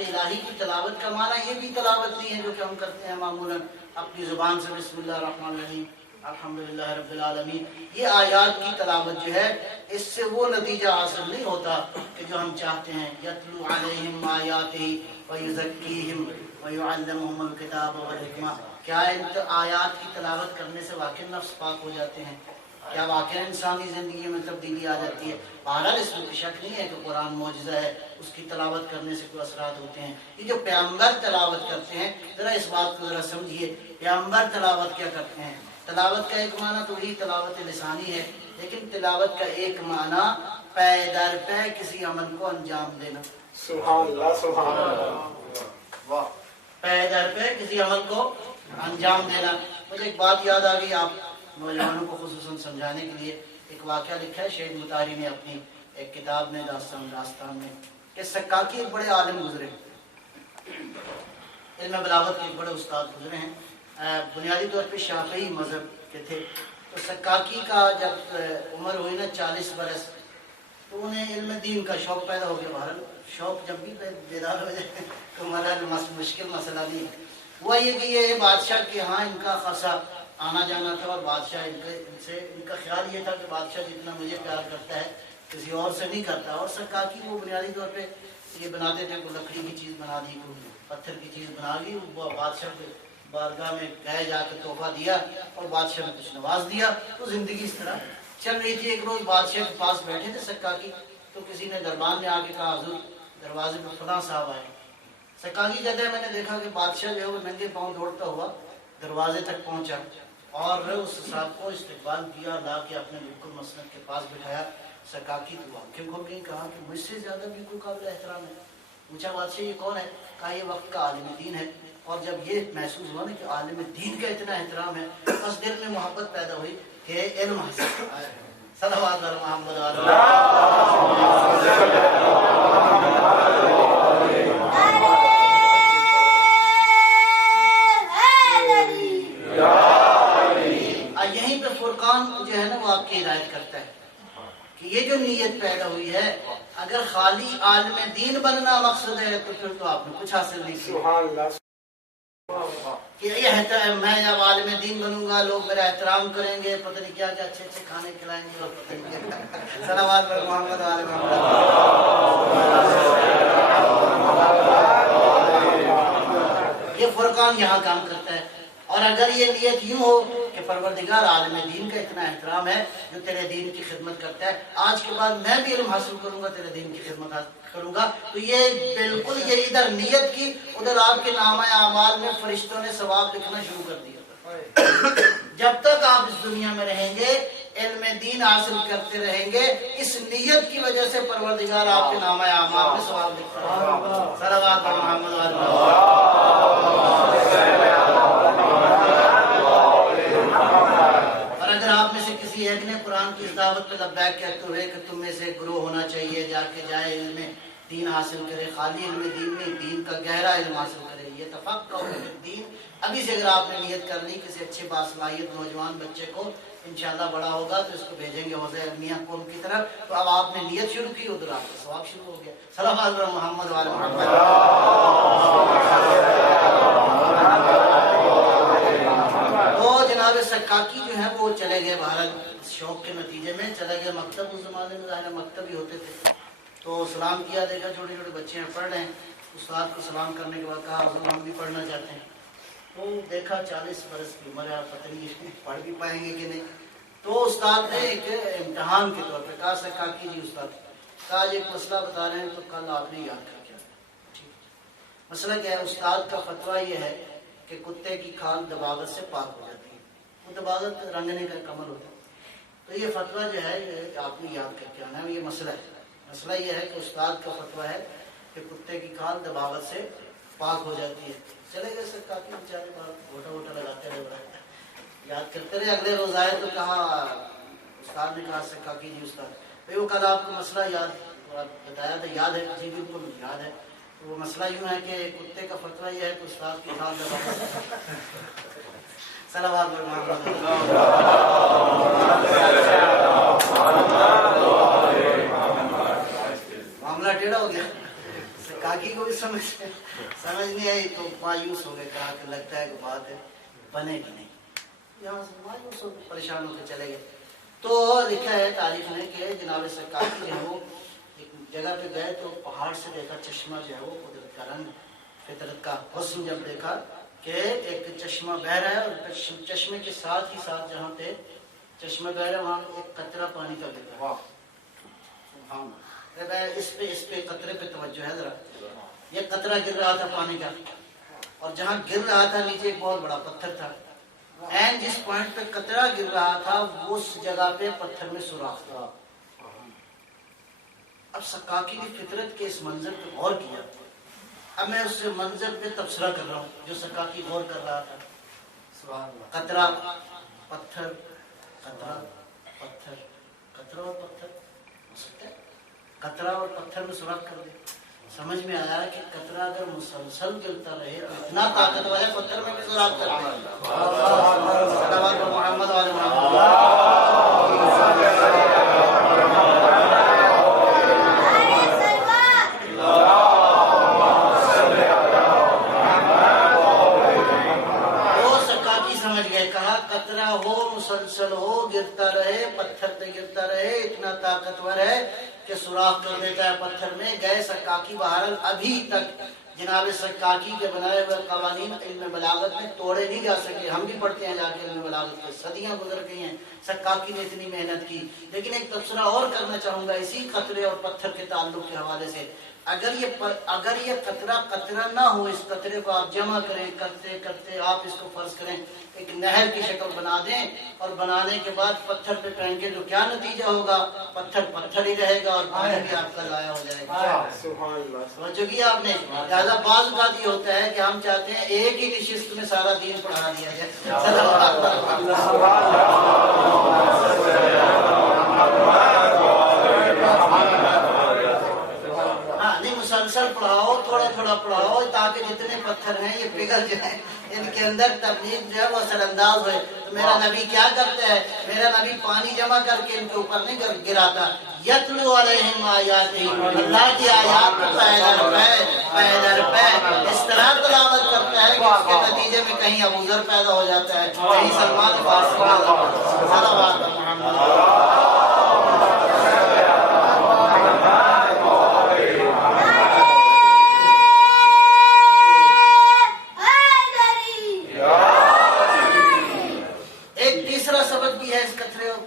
الہی کی تلاوت کا معنی یہ بھی تلاوت نہیں ہے جو کہ ہم کرتے ہیں معمولاً اپنی زبان سے، بسم اللہ الرحمن الرحیم الحمدللہ رب العالمین۔ یہ آیات کی تلاوت جو ہے اس سے وہ نتیجہ حاصل نہیں ہوتا کہ جو ہم چاہتے ہیں، یتلو علیہم آیاتہ ویزکیہم ویعلمہم الکتاب والحکمہ۔ کیا ان آیات کی تلاوت کرنے سے واقعی نفس پاک ہو جاتے ہیں؟ کیا واقعی انسانی زندگی میں تبدیلی آ جاتی ہے؟ بہرحال اس میں شک نہیں ہے کہ قرآن معجزہ ہے، اس کی تلاوت کرنے سے کوئی اثرات ہوتے ہیں۔ یہ جو پیغمبر تلاوت کرتے ہیں، ذرا اس بات کو ذرا سمجھیے، پیغمبر تلاوت کیا کرتے ہیں؟ تلاوت کا ایک معنی تو وہی تلاوت لسانی ہے، لیکن تلاوت کا ایک معنی پے در پے کسی عمل کو انجام دینا۔ سبحان اللہ، سبحان اللہ، پے در پے کسی عمل کو انجام دینا۔ مجھے ایک بات یاد آ گئی آپ نوجوانوں کو خصوصاً سمجھانے کے لیے۔ ایک واقعہ لکھا ہے شہید مطہری نے اپنی ایک کتاب میں، داستان میں، کہ سکاکی ایک بڑے عالم گزرے، علم بلاغت کے ایک بڑے استاد گزرے ہیں، بنیادی طور پہ شافعی مذہب کے تھے۔ تو سکاکی کا جب عمر ہوئی نا 40 برس، تو انہیں علم دین کا شوق پیدا ہو گیا۔ بہرحال شوق جب بھی بیدار ہو جائے تو مشکل مسئلہ نہیں ہے۔ ہوا یہ کہ یہ بادشاہ کے ہاں ان کا خاصا آنا جانا تھا، اور بادشاہ ان کا خیال یہ تھا کہ بادشاہ جتنا مجھے پیار کرتا ہے کسی اور سے نہیں کرتا۔ اور سکاکی وہ بنیادی طور پہ یہ بناتے تھے، کوئی لکڑی کی چیز بنا دی، کوئی پتھر کی چیز بنا لی، وہ بادشاہ کے بارگاہ میں گئے، جا کے تحفہ دیا اور بادشاہ نے کچھ نواز دیا۔ تو زندگی اس طرح چل رہی تھی۔ ایک روز بادشاہ کے پاس بیٹھے تھے سکاکی، تو کسی نے دربان میں آ کے کہا حضور دروازے پر فلاں صاحب آئے۔ سکاکی کہتے ہیں میں نے دیکھا کہ بادشاہ جو ہے وہ ننگے پاؤں دوڑتا ہوا دروازے تک پہنچا اور اس صاحب کو استقبال کیا، لا کے اپنے بالکل مسند کے پاس بٹھایا۔ سکاکی تو آنکھیں کھول گئی، کہا کہ مجھ سے زیادہ بھی کوئی قابل احترام ہے؟ پوچھا بادشاہ یہ کون ہے؟ کہا یہ وقت کا عالم دین ہے۔ اور جب یہ محسوس ہوا نا کہ عالم دین کا اتنا احترام ہے، بس دل میں محبت پیدا ہوئی کہ علم حاصل ہے۔ صلوات علی محمد یہیں پہ فرقان جو ہے نا وہ آپ کی ہدایت کرتا ہے کہ یہ جو نیت پیدا ہوئی ہے، اگر خالی عالم دین بننا مقصد ہے تو پھر تو آپ نے کچھ حاصل نہیں کیا۔ سبحان اللہ، کہ یہ ہے میں جب عالم دین بنوں گا لوگ میرا احترام کریں گے، پتہ نہیں کیا کیا اچھے اچھے کھانے کھلائیں گے، اور پتہ نہیں کیا۔ صلوات پر محمد وعلی محمد۔ یہ فرقان یہاں کام کرتا ہے۔ اور اگر یہ نیت یوں ہو کہ پروردگار عالم دین کا اتنا احترام ہے جو تیرے دین کی خدمت کرتا ہے، آج کے بعد میں بھی علم حاصل کروں گا، تیرے دین کی خدمت کروں گا، تو یہ بالکل یہ ادھر نیت کی، ادھر آپ کے نامہ اعمال میں فرشتوں نے ثواب لکھنا شروع کر دیا۔ جب تک آپ اس دنیا میں رہیں گے علم دین حاصل کرتے رہیں گے، اس نیت کی وجہ سے پروردگار آپ کے نامہ اعمال میں ثواب لکھتا ہے۔ صلوات علی محمد وعلی آپ میں سے کسی ایک نے قرآن کی اس دعوت پہ لبیک کہتے ہوئے کہ تم میں سے گروہ ہونا چاہیے جا کے جائے علم دین حاصل کرے، خالی علم دین میں دین کا گہرا علم حاصل کرے، یہ تفقہ دین۔ ابھی سے اگر آپ نے نیت کر لی کسی اچھے باصلاحیت نوجوان بچے کو انشاءاللہ بڑا ہوگا تو اس کو بھیجیں گے حوزہ علمیہ قوم کی طرف، تو اب آپ نے نیت شروع کی، ادھر آپ کا ثواب شروع ہو گیا۔ صلوات علی محمد وعلی محمد۔ جناب سکاکی جو ہے وہ چلے گئے، بہرحال شوق کے نتیجے میں چلے گئے مکتب۔ اس زمانے میں ظاہر مکتب ہی ہوتے تھے، تو سلام کیا، دیکھا چھوٹے چھوٹے بچے ہیں پڑھ رہے ہیں، استاد کو سلام کرنے کے بعد کہا حضور ہم بھی پڑھنا چاہتے ہیں۔ تو دیکھا 40 برس کی عمر ہے، پتہ نہیں پڑھ بھی پائیں گے کہ نہیں۔ تو استاد نے ایک امتحان کے طور پہ کہا سکاکی جی استاد کہا ایک مسئلہ بتا رہے ہیں تو کل آپ نے یاد کر کے ٹھیک۔ مسئلہ کیا ہے؟ استاد کا فتویٰ یہ ہے کہ کتے کی کھال دباغت سے پاک ہو جاتی ہے، وہ دباغت رنگنے کا عمل ہوتا ہے۔ تو یہ فتویٰ جو ہے یہ آپ نے یاد کر کے آنا ہے، یہ مسئلہ ہے۔ مسئلہ یہ ہے کہ استاد کا فتویٰ ہے کہ کتے کی کھال دباغت سے پاک ہو جاتی ہے۔ چلے گئے سکاکی بیچارے بار گھوٹا ووٹا لگاتے رہے، یاد کرتے رہے۔ اگلے روز آئے تو کہا استاد نے کہا سکاکی جی استاد بھائی وہ کل آپ کو مسئلہ یاد بتایا تھا، یاد ہے؟ جی بالکل یاد ہے۔ وہ مسئلہ یوں ہے کہ کتے کا فتویٰ یہ ہے کہ استاد کی کھال دباغت سے صلوات پر محمد۔ سمجھ نہیں آئی تو مایوس ہو گئے، کہا کہ لگتا ہے کہ بات ہے بنے گی نہیں، یہاں سے مایوس ہو پریشان ہو کے چلے گئے۔ تو لکھا ہے تاریخ میں کہ جناب سرکار جو ہے وہ ایک جگہ پہ گئے تو پہاڑ سے دیکھا چشمہ جو ہے وہ قدرت کا رنگ، فطرت کا حسن جب دیکھا کہ ایک چشمہ بہ رہا ہے اور چشمے کے ساتھ ہی ساتھ جہاں پہ چشمہ بہ رہا ہے وہاں ایک قطرہ پانی کا گر رہا ہے۔ اس پہ قطرے پہ توجہ ہے ذرا، یہ قطرہ گر رہا تھا پانی کا، اور جہاں گر رہا تھا نیچے ایک بہت بڑا پتھر تھا، اینڈ جس پوائنٹ پہ قطرہ گر رہا تھا اس جگہ پہ پتھر میں سوراخ تھا۔ اب سقاقی نے فطرت کے اس منظر پہ غور کیا، اب میں اس منظر پہ تبصرہ کر رہا ہوں جو سقاقی غور کر رہا تھا۔ قطرہ پتھر، قطرہ پتھر، قطرہ اور پتھر، ہو سکتا ہے قطرہ اور پتھر میں سوراخ کر دے۔ سمجھ میں آیا کہ قطرہ اگر مسلسل گرتا رہے تو اتنا طاقتور ہے پتھر میں بھی سوراخ کر دے۔ محمد والے قطرہ ہو مسلسل ہو گرتا رہے پتھر پہ گرتا رہے، اتنا طاقتور ہے کہ سوراخ کر دیتا ہے پتھر میں۔ گئے سقاقی بہرحال ابھی تک جناب سقاقی کے بنائے ہوئے قوانین علم بلاغت میں توڑے نہیں جا سکے۔ ہم بھی پڑھتے ہیں جا کے علم بلاغت کے، صدیاں گزر گئی ہیں، سقاقی نے اتنی محنت کی۔ لیکن ایک تبصرہ اور کرنا چاہوں گا اسی قطرے اور پتھر کے تعلق کے حوالے سے۔ اگر یہ قطرہ نہ ہو، اس قطرے کو آپ جمع کریں، کرتے کرتے آپ اس کو فرض کریں ایک نہر کی شکل بنا دیں، اور بنانے کے بعد پتھر پہ پھینکیں تو کیا نتیجہ ہوگا؟ پتھر پتھر ہی رہے گا اور پانی بھی آپ کا ضائع ہو جائے گا۔ سمجھ گیا آپ نے؟ لہٰذا بعض اوقات یہ ہوتا ہے کہ ہم چاہتے ہیں ایک ہی نشست میں سارا دین پڑھا دیا جائے۔ مسلسل پڑھاؤ، تھوڑا تھوڑا پڑھاؤ تاکہ جتنے پتھر ہیں یہ پگھل جائیں، ان کے اندر تبلیغ جو ہے وہ اثر انداز ہوئے۔ تو میرا نبی کیا کرتا ہے؟ میرا نبی پانی جمع کر کے ان کے اوپر نہیں گراتا، یتلو علیہم آیاتہ، اللہ کی آیات کو پہ اس طرح تلاوت کرتا ہے کہ اس کے نتیجے میں کہیں ابو ذر پیدا ہو جاتا ہے، کہیں سلمان فارسی پیدا ہو جاتا ہے۔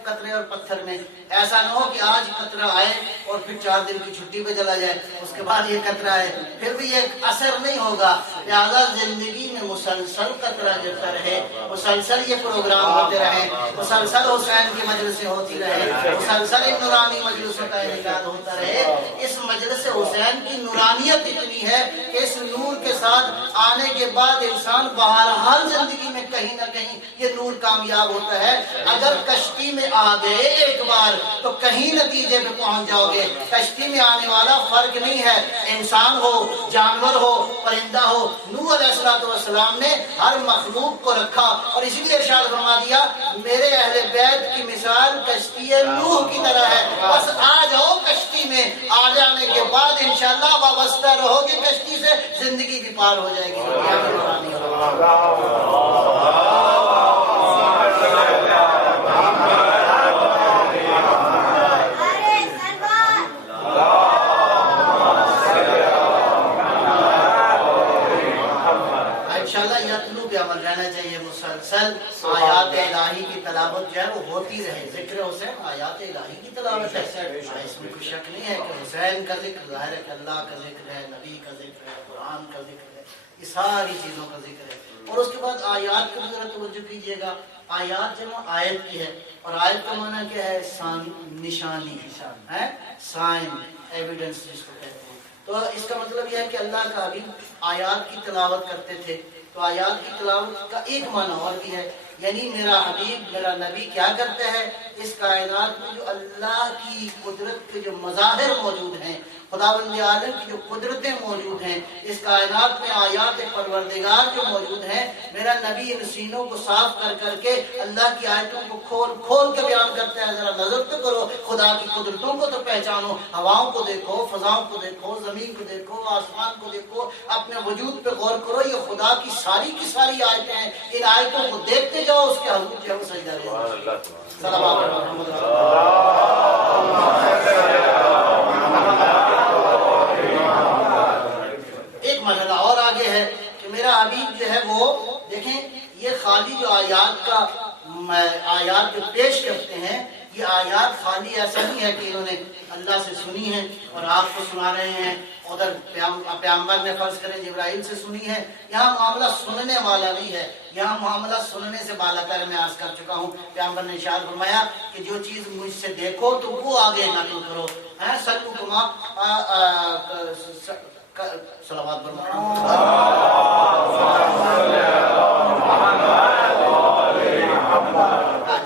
قطرے اور پتھر میں ایسا نہ ہو کہ آج قطرہ آئے اور پھر 4 دن کی چھٹی پہ چلا جائے، اس کے بعد یہ قطرہ آئے پھر بھی یہ اثر نہیں ہوگا۔ لہٰذا زندگی میں مسلسل قطرہ گرتا رہے، مسلسل یہ پروگرام ہوتے رہے، مسلسل حسین کی مجلسیں ہوتی رہے، مسلسل ان نورانی مجلسوں کا انعقاد ہوتا رہے۔ اس مجلس حسین کی نورانیت اتنی ہے کہ اس نور کے ساتھ آنے کے بعد انسان بہرحال زندگی میں کہیں نہ کہیں یہ نور کامیاب ہوتا ہے۔ اگر کشتی میں آ گئے ایک بار تو کہیں نتیجے پہ پہنچ جاؤ گے۔ کشتی میں آنے والا فرق نہیں ہے، انسان ہو، جانور ہو، پرندہ ہو۔ نوح علیہ السلام نے ہر مخلوق کو رکھا اور اسی لیے ارشاد فرما دیا میرے اہل بیت کی مثال کشتی نوح کی طرح ہے، بس آ جاؤ کشتی میں، آ جانے کے بعد انشاءاللہ وابستہ رہو گے کشتی سے، زندگی بھی پار ہو جائے گی۔ رہنا چاہیے مسلسل آیات الہی کی تلاوت جو ہے وہ ہوتی رہے۔ ذکر حسین آیات الہی کی تلاوت ہے، اس میں کوئی شک نہیں ہے کہ حسین کا ذکر ظاہر ہے کہ اللہ کا ذکر ہے، نبی کا ذکر ہے، قرآن کا ذکر ہے، یہ ساری چیزوں کا ذکر ہے۔ اور اس کے بعد آیات کو ذرا توجہ کیجیے گا، آیات جمع آیت کی ہے، اور آیت کا معنی کیا ہے؟ نشانی ہے، سائن، ایویڈنس جس کو کہتے ہیں۔ تو اس کا مطلب یہ ہے کہ اللہ کا حبیب آیات کی تلاوت کرتے تھے۔ تو آیات کی تلاوت کا ایک معنی اور بھی ہے، یعنی میرا حبیب میرا نبی کیا کرتا ہے؟ اس کائنات میں جو اللہ کی قدرت کے جو مظاہر موجود ہیں خداوند عالم کی جو قدرتیں موجود ہیں اس کائنات میں، آیات پروردگار جو موجود ہیں، میرا نبی ان سینوں کو صاف کر کر کے اللہ کی آیتوں کو کھول کھول کے بیان کرتے ہیں. ذرا نظر تو کرو، خدا کی قدرتوں کو تو پہچانو. ہواؤں کو دیکھو، فضاؤں کو دیکھو، زمین کو دیکھو، آسمان کو دیکھو، اپنے وجود پہ غور کرو. یہ خدا کی ساری آیتیں ہیں. ان آیتوں کو دیکھتے جاؤ، اس کے حضور جو ہے وہ سجدہ کرو. صلوات محمد. ایک مرحلہ اور آگے ہے کہ میرا حبیب جو ہے وہ دیکھیں، یہ خالی جو آیات جو پیش کرتے ہیں، یہ آیات خالی ایسا نہیں ہے کہ انہوں نے اللہ سے سنی ہے اور آپ کو سنا رہے ہیں. ادھر پیغمبر نے فرض کریں جبرائیل سے سنی ہے. یہاں معاملہ سننے والا نہیں ہے، یہاں معاملہ سننے سے بالا تر. میں عرض کر چکا ہوں، پیغمبر نے ارشاد فرمایا کہ جو چیز مجھ سے دیکھو تو وہ آگے نقل کرو. سلوکما صلوات پر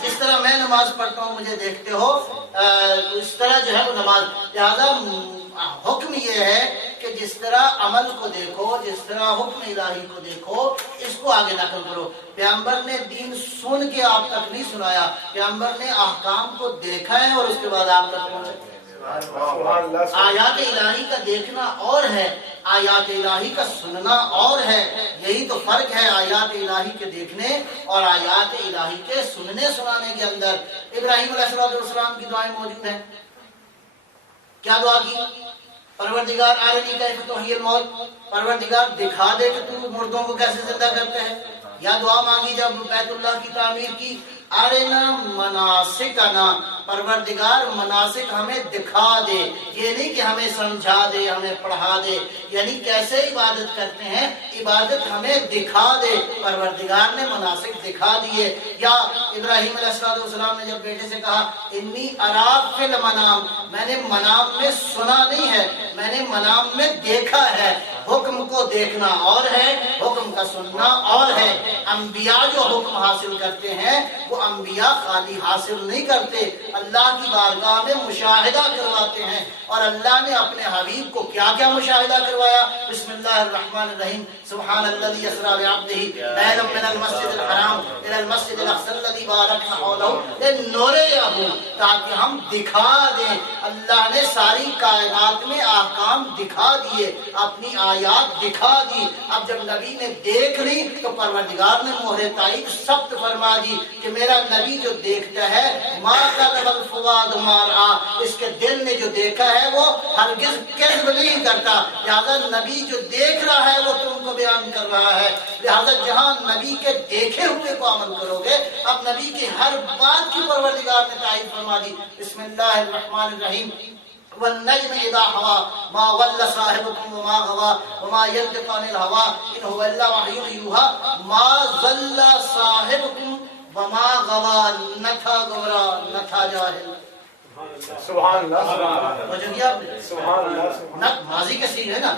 جس طرح میں نماز پڑھتا ہوں مجھے دیکھتے ہو، اس طرح جو ہے وہ نماز. لہذا حکم یہ ہے کہ جس طرح عمل کو دیکھو، جس طرح حکم الہی کو دیکھو، اس کو آگے نقل کرو. پیغمبر نے دین سن کے آپ تک نہیں سنایا، پیغمبر نے احکام کو دیکھا ہے اور اس کے بعد آپ تک پہنچا. آیات الہی کا دیکھنا اور ہے، آیات الہی کا سننا اور ہے. یہی تو فرق ہے آیات الہی کے دیکھنے اور آیات الہی کے سننے سنانے کے اندر. ابراہیم علیہ السلام کی دعائیں موجود ہیں. کیا دعا کی؟ پروردگار ارنی کیف تحیی الموت، پروردگار دکھا دے کہ تو مردوں کو کیسے زندہ کرتے ہیں. یا دعا مانگی جب بیت اللہ کی تعمیر کی، ارنا مناسکنا، پروردگار مناسک ہمیں دکھا دے. یہ نہیں کہ ہمیں سمجھا دے، ہمیں پڑھا دے، یعنی کیسے عبادت کرتے ہیں عبادت ہمیں دکھا دے. پروردگار نے مناسک دکھا دیے. یا ابراہیم علیہ السلام نے جب بیٹے سے کہا انی اراک فی المنام، میں نے منام میں سنا نہیں ہے، میں نے منام میں دیکھا ہے. حکم کو دیکھنا اور ہے، حکم کا سننا اور ہے. انبیاء جو حکم حاصل کرتے ہیں وہ انبیاء خالی حاصل نہیں کرتے، اللہ کی بارگاہ میں مشاہدہ کرواتے ہیں. اور اللہ نے اپنے حبیب کو کیا کیا مشاہدہ کروایا؟ بسم اللہ الرحمن الرحیم. سبحان الذی اسری بعبدہ لیلا من المسجد الحرام الی المسجد الاقصی الذی بارکنا حولہ لنریہ، تاکہ ہم دکھا دیں. اللہ نے ساری کائنات میں احکام دکھا دیے، اپنی آیات دکھا دی. اب جب نبی نے دیکھ لی تو پروردگار نے مہر تائید ثبت فرما دی کہ میرا نبی جو دیکھتا ہے ما کذب الفؤاد ما رأى، اس کے دل نے جو دیکھا ہے وہ ہرگز کذب نہیں کرتا. لہذا نبی جو دیکھ رہا ہے وہ تم کو بیان کر رہا ہے. لہذا جہاں نبی کے دیکھے ہوئے کو عمل کرو گے، اب نبی کی ہر بات کی پروردگار نے تائید فرما دی. بسم اللہ الرحمن الرحیم. والنجم اذا هوى ما ضل صاحبكم وما غوى وما ينطق عن الهوى ان هو الا وحي يوحى ما ضل صاحبكم وما غوى، نہ تھا گمراہ نہ تھا جاہل. سبحان اللہ، سبحان اللہ. ماضی کا صیغہ ہے نا.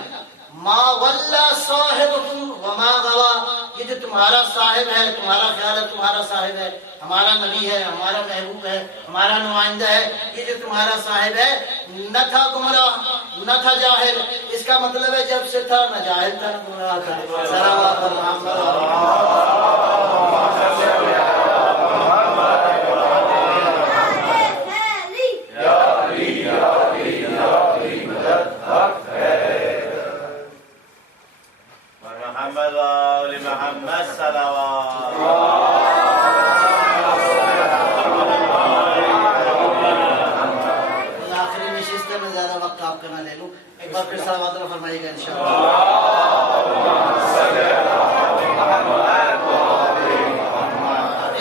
ما ضل صاحبكم وما غوى، یہ جو تمہارا صاحب ہے، تمہارا خیال ہے تمہارا صاحب ہے، ہمارا نبی ہے، ہمارا محبوب ہے، ہمارا نمائندہ ہے، یہ جو تمہارا صاحب ہے نہ تھا گمراہ نہ تھا جاہل. اس کا مطلب ہے جب سے تھا نہ جاہل تھا نہ گمراہ تھا. صلوات محمد وآل محمد صلوات. آخری نشست میں زیادہ وقت آپ کا نہ لے لوں، ایک بار پھر صلوات اللہ فرمائیے گا انشاءاللہ.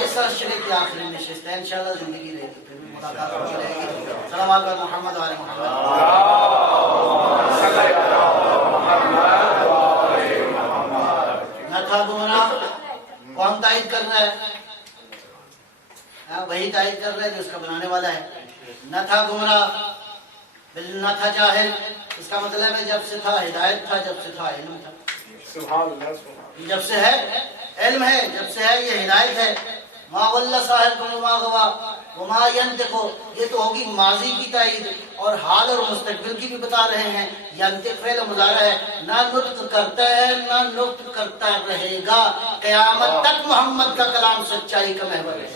اس عشرے کی آخری نشست ہے، انشاءاللہ زندگی رہے گی، پھر بھی ملاقات ہوتی رہے گی. صلوات پر محمد وآل محمد. گمراہ کون تائید کر رہا ہے؟ وہی تائید کر رہا ہے جو اس کا بنانے والا ہے. نہ تھا گمراہ نہ تھا جاہل، اس کا مطلب ہے جب سے تھا ہدایت تھا، جب سے تھا علم تھا. سبحان اللہ. جب سے ہے علم ہے، جب سے ہے یہ ہدایت ہے. ما ضل صاحبكم وما غوى، وما ينطق، یہ تو ہوگی ماضی کی تائید، اور حال اور مستقبل کی بھی بتا رہے ہیں. ینطق فعل مضارع ہے، نہ نطق کرتا ہے نہ نطق کرتا رہے گا، قیامت تک محمد کا کلام سچائی کا محور ہے.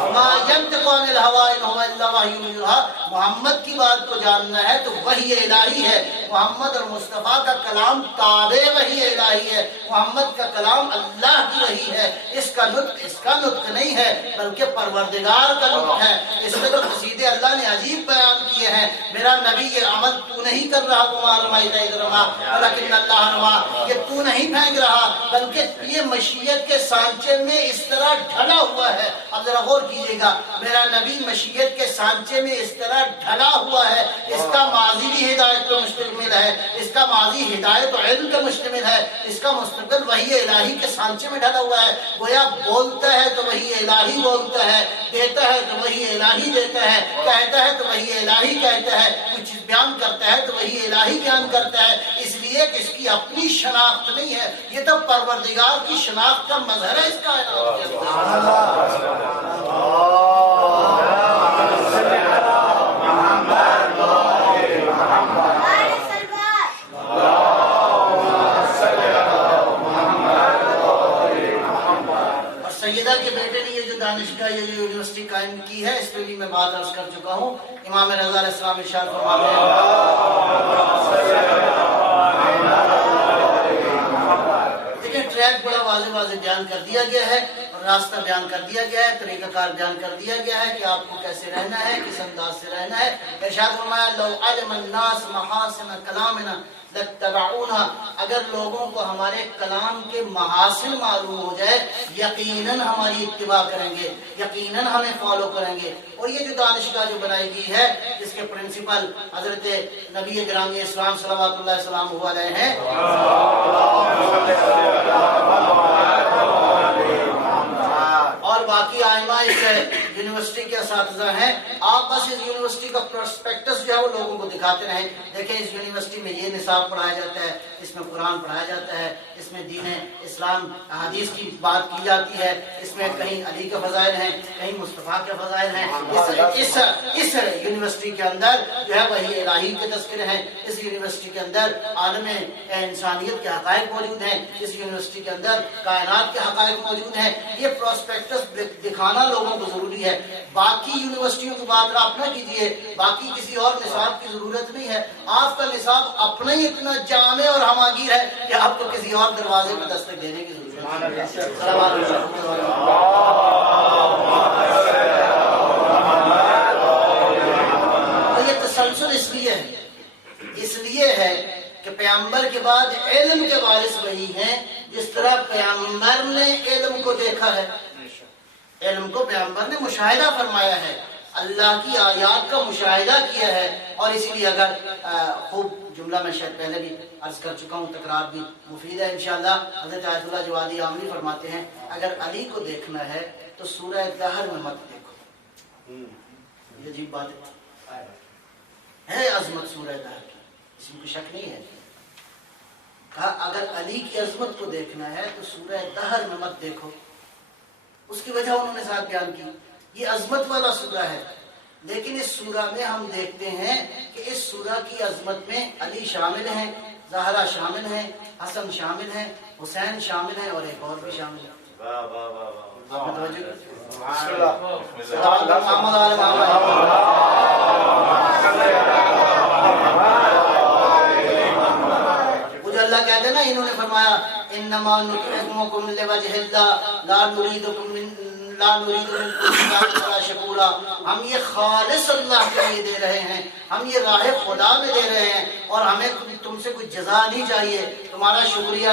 وما ينطق عن الهوى ان هو الا وحی یوحی. محمد کی بات کو جاننا ہے تو وحی الہی ہے. محمد اور مصطفیٰ کا کلام تابع وحی الہی ہے. محمد کا کلام اللہ کی وحی ہے. اس کا نطق نہیں ہے بلکہ پروردگار کا نطق ہے. اس میں تو قصیدے اللہ نے عجیب بیان کیے ہیں. میرا نبی یہ عمل تو نہیں کر رہا، لیکن اللہ رما، یہ تو نہیں پھینک رہا بلکہ یہ مشیت کے سانچے میں اس طرح ڈھلا ہوا ہے. اب ذرا غور کیجیے گا، میرا نبی مشیت کے سانچے میں اس طرح ڈھلا ہوا ہے. اس کا ماضی بھی ہدایت پر مشتمل ہے، اس کا ماضی ہدایت و علم پر مشتمل ہے، اس کا مستقبل وحی الہی کے سانچے میں ڈھلا ہوا ہے. گویا بولتا ہے تو وحی الہی بولتا ہے، دیتا ہے تو وحی الہی دیتا ہے، کہتا ہے تو وحی الہی کہتا ہے، کچھ بیان کرتا ہے تو وحی الہی بیان کرتا ہے. اس لیے کہ اس کی اپنی شناخت نہیں ہے، یہ تو پروردگار کی شناخت کا مظہر ہے. اس کا سیدہ کے بیٹے نے یہ جو دانشگاہ یہ جو یونیورسٹی قائم کی ہے، اس پہ بھی میں بات عرض کر چکا ہوں. امام رضا علیہ السلام ارشاد فرماتے ہیں، دیکھیں ٹریک بڑا واضح بیان کر دیا گیا ہے، اور راستہ بیان کر دیا گیا ہے، طریقہ کار بیان کر دیا گیا ہے کہ آپ کو کیسے رہنا ہے، کس انداز سے رہنا ہے. ارشاد فرمایا، لو علم الناس محاسن کلامنا لاتبعونا، اگر لوگوں کو ہمارے کلام کے محاسن معلوم ہو جائے یقیناً ہماری اتباع کریں گے، یقیناً ہمیں فالو کریں گے. اور یہ جو دانشگاہ جو بنائی گئی ہے، اس کے پرنسپل حضرت نبی گرامی اسلام صلوات اللہ وسلم علیہ ہیں، اور باقی آئمہ اس یونیورسٹی کے اساتذہ ہیں. آپ بس اس یونیورسٹی کا پروسپیکٹس جو ہے وہ لوگوں کو دکھاتے رہیں. دیکھیں اس یونیورسٹی میں یہ نصاب پڑھایا جاتا ہے، اس میں قرآن پڑھایا جاتا ہے، اس میں دین اسلام حدیث کی بات کی جاتی ہے، اس میں کہیں علی کے فضائل ہیں، کہیں مصطفیٰ کے فضائل ہیں. اس یونیورسٹی کے اندر جو ہے وہی الہی کے تذکرے ہیں. اس یونیورسٹی کے اندر عالم انسانیت کے حقائق موجود ہیں. اس یونیورسٹی کے اندر کائنات کے حقائق موجود ہیں. یہ پروسپیکٹس دکھانا لوگوں کو ضروری ہے. باقی یونیورسٹیوں کی بات آپ نہ کیجئے، باقی کسی اور نصاب کی ضرورت نہیں ہے. آپ کا نصاب اپنا ہی اتنا جامع اور ہماگیر ہے کہ آپ کو کسی اور دروازے میں دستک دینے کی ضرورت نہیں ہے. یہ تسلسل اس لیے ہے کہ پیغمبر کے بعد علم کے وارث وہی ہیں. جس طرح پیغمبر نے علم کو دیکھا ہے، علم کو پیغمبر نے مشاہدہ فرمایا ہے، اللہ کی آیات کا مشاہدہ کیا ہے. اور اسی لیے اگر خوب جملہ میں شاید پہلے بھی عرض کر چکا ہوں، تکرار بھی مفید ہے انشاءاللہ. حضرت آیت اللہ جوادی عاملی فرماتے ہیں، اگر علی کو دیکھنا ہے تو سورہ دہر میں مت دیکھو. یہ عجیب بات ہے عظمت سورہ دہر کی، اس میں کوئی شک نہیں ہے. کہا اگر علی کی عظمت کو دیکھنا ہے تو سورہ دہر میں مت دیکھو. اس کی وجہ انہوں نے ساتھ بیان کی. یہ عظمت والا سورہ ہے، لیکن اس سورہ میں ہم دیکھتے ہیں کہ اس سورہ کی عظمت میں علی شامل ہیں، زہرا شامل ہیں، حسن شامل ہیں، حسین شامل ہیں، اور ایک اور بھی شامل ہے. مجھے اللہ کہتے ہیں نا، انہوں نے فرمایا انما نطعمکم لوجہ اللہ لا نريد منکم ولا شکورا. ہم یہ خالص اللہ کے لیے دے رہے ہیں، ہم یہ راہ خدا میں دے رہے ہیں، اور ہمیں تم سے کوئی جزا نہیں چاہیے، تمہارا شکریہ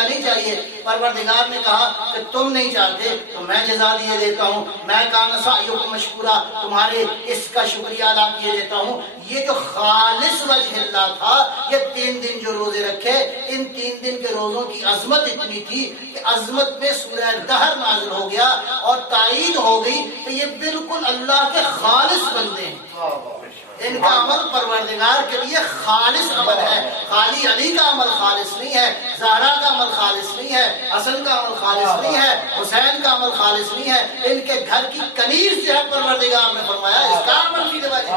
نہیں چاہیے. پروردگار نے کہا کہ تم نہیں چاہتے تو میں جزا دیے دیتا ہوں. میں کان سعیکم مشکورا، تمہارے اس کا شکریہ ادا کیے دیتا ہوں. یہ جو خالص وجہ اللہ تھا، یہ 3 دن جو روزے رکھے، ان 3 دن کے روزوں کی عظمت اتنی تھی کہ عظمت میں سورہ دہر نازل ہو گیا اور تائید ہو گئی کہ یہ بالکل اللہ کے خالص بندے ہیں. ان کا عمل پروردگار کے لیے خالص عمل ہے. خالی علی کا عمل خالص نہیں ہے، زہرا کا عمل خالص نہیں ہے، حسن کا عمل خالص نہیں ہے، حسین کا عمل خالص نہیں ہے. ان کے گھر کی کنیز جو ہے پروردگار نے فرمایا اس کا عمل کی وجہ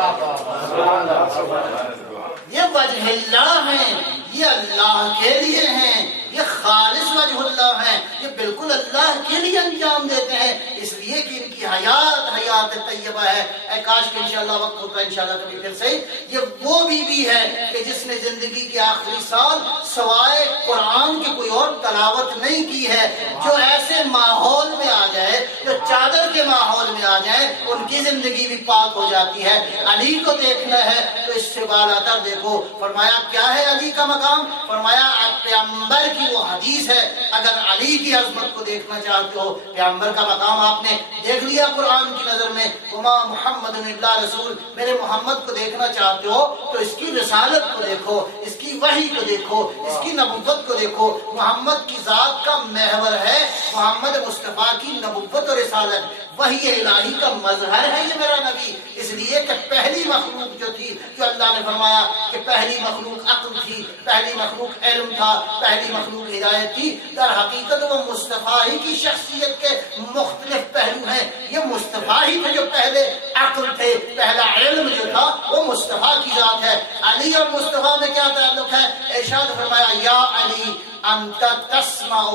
یہ وجہ اللہ ہیں، یہ اللہ کے لیے ہیں، یہ خالص وجہ اللہ ہیں، یہ بالکل اللہ کے لیے انجام دیتے ہیں، اس لیے کہ ان کی حیات طیبہ ہے. اے کاش کہ انشاءاللہ وقت ہوتا ہے انشاءاللہ کبھی پھر سے. یہ وہ بی بی ہے کہ جس نے زندگی کے آخری سال سوائے قرآن کی کوئی اور تلاوت نہیں کی ہے. جو ایسے ماحول میں آ جائے، جو چادر کے ماحول میں آ جائے، ان کی زندگی بھی پاک ہو جاتی ہے. علی کو دیکھنا ہے تو اس سے بالاتر دیکھو. فرمایا کیا ہے علی کا مقام؟ فرمایا پیغمبر کی وہ حدیث ہے. اگر علی کی عظمت کو دیکھنا چاہتے ہو، پیغمبر کا مقام آپ نے دیکھ لیا قرآن کی نظر میں، وما محمد الا رسول، میرے محمد کو دیکھنا چاہتے ہو تو اس کی رسالت کو دیکھو، اس کی وحی کو دیکھو، اس کی نبوت کو دیکھو. محمد کی ذات کا محور ہے محمد مصطفیٰ کی نبوت اور رسالت. وحی الہی کا مظہر ہے یہ میرا نبی. اس لیے کہ پہلی مخلوق جو تھی، جو اللہ نے فرمایا کہ پہلی مخلوق عقل تھی، پہلی مخلوق علم تھا، پہلی مخلوق ہدایت تھی، در حقیقت وہ مصطفیٰ ہی کی شخصیت کے مختلف پہلو ہیں. یہ مصطفیٰ ہی تھے جو پہلے عقل تھے، پہلا علم جو تھا وہ مصطفیٰ کی ذات ہے. علی اور مصطفیٰ میں کیا تعلق ہے؟ ارشاد فرمایا یا علی انت تسمع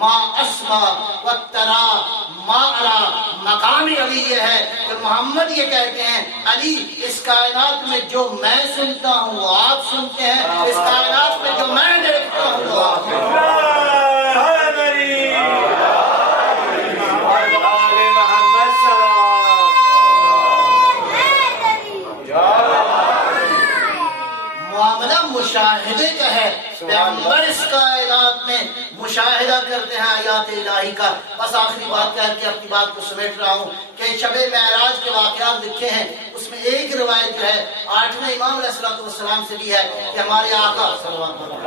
ما اسمع وترى ما ارى. مقام علی یہ ہے کہ محمد یہ کہتے ہیں علی اس کائنات میں جو میں سنتا ہوں وہ آپ سنتے ہیں، اس کائنات میں جو میں دیکھتا ہوں وہ آپ مشاہدے کا ہے. پیغمبر اس کائنات میں مشاہدہ کرتے ہیں آیات الہی کا. بس آخری بات کہہ کے اپنی بات کو سمیٹ رہا ہوں کہ شب معراج کے واقعات لکھے ہیں. اس میں ایک روایت جو ہے 8ویں امام علیہ السلام سے بھی ہے کہ ہمارے آقا صلوات اللہ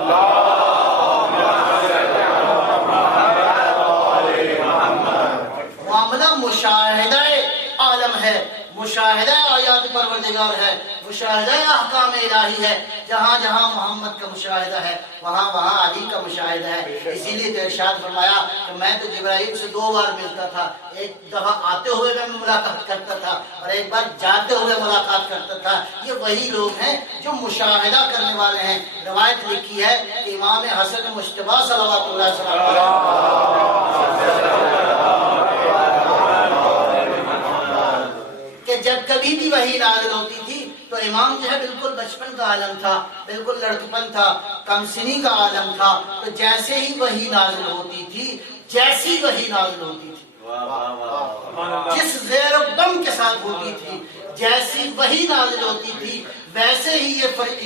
معاملہ مشاہدہ عالم ہے، مشاہدہ آیات پروردگار ہے، مشاہدہ احکام الہی ہے. جہاں جہاں محمد کا مشاہدہ ہے وہاں وہاں علی کا مشاہدہ ہے. اسی لیے تو ارشاد فرمایا کہ میں تو جبرائیل سے 2 بار ملتا تھا. ایک دفعہ آتے ہوئے میں ملاقات کرتا تھا اور ایک بار جاتے ہوئے ملاقات کرتا تھا. یہ وہی لوگ ہیں جو مشاہدہ کرنے والے ہیں. روایت لکھی ہے کہ امام حسن مجتبیٰ صلوات اللہ علیہ وسلم کہ جب کبھی بھی وحی نازل ہوتی تھی تو امام جو ہے بالکل بچپن کا عالم تھا، بالکل لڑکپن تھا، کم سنی کا عالم تھا. تو جیسے ہی وحی نازل ہوتی تھی، جیسی وحی نازل ہوتی تھی، جس زیر و بم کے ساتھ ہوتی تھی، جیسی وحی نازل ہوتی تھی، ویسے ہی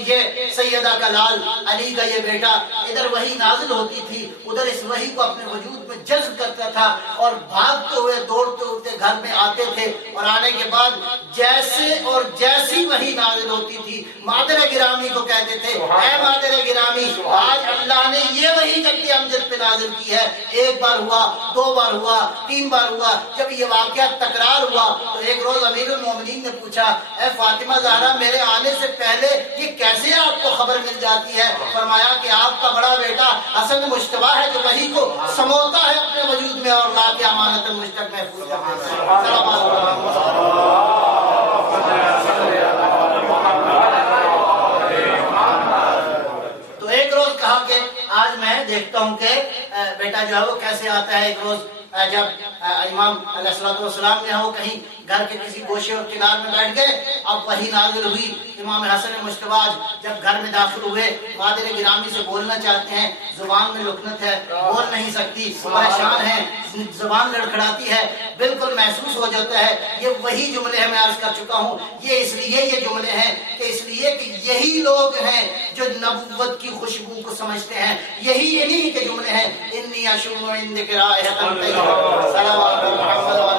یہ سیدہ کا لال علی کا یہ بیٹا ادھر وحی نازل ہوتی تھی، ادھر اس وحی کو اپنے وجود میں جذب کرتا تھا اور بھاگتے ہوئے دوڑتے ہوتے گھر میں آتے تھے. اور آنے کے بعد جیسے اور جیسی وحی نازل ہوتی تھی مادر گرامی کو کہتے تھے اے مادر گرامی آج اللہ نے یہ وحی جبکہ امجد پہ نازل کی ہے. 1 بار ہوا، 2 بار ہوا، 3 بار ہوا. جب یہ واقعہ تکرار ہوا تو ایک روز امیر المومنین نے پوچھا اے فاطمہ زہرا میرے آنے سے پہلے یہ کیسے آپ کو خبر مل جاتی ہے؟ فرمایا کہ آپ کا بڑا بیٹا حسن مجتبیٰ ہے جو وحی کو سموتا ہے اپنے وجود میں اور لا کے امانت مجھ تک محفوظ کرتا ہے. تو ایک روز کہا کہ آج میں دیکھتا ہوں کہ بیٹا جو ہے وہ کیسے آتا ہے. ایک روز جب امام علیہ السلام جو ہے وہ کہیں گھر کے کسی گوشے اور کنار میں بیٹھ گئے، اب وحی نازل ہوئی. امام حسن مجتبیٰ جب گھر میں داخل ہوئے مادر گرامی سے بولنا چاہتے ہیں، زبان میں لکنت ہے، بول نہیں سکتی، پریشان ہے، زبان لڑکھڑاتی ہے، بالکل محسوس ہو جاتا ہے یہ وہی جملے ہیں میں عرض کر چکا ہوں. یہ اس لیے یہ جملے ہیں کہ اس لیے کہ یہی لوگ ہیں جو نبوت کی خوشبو کو سمجھتے ہیں. یہی انہی کے جملے ہیں انی اشم عندک رائحۃ طیبہ صلوات محمد و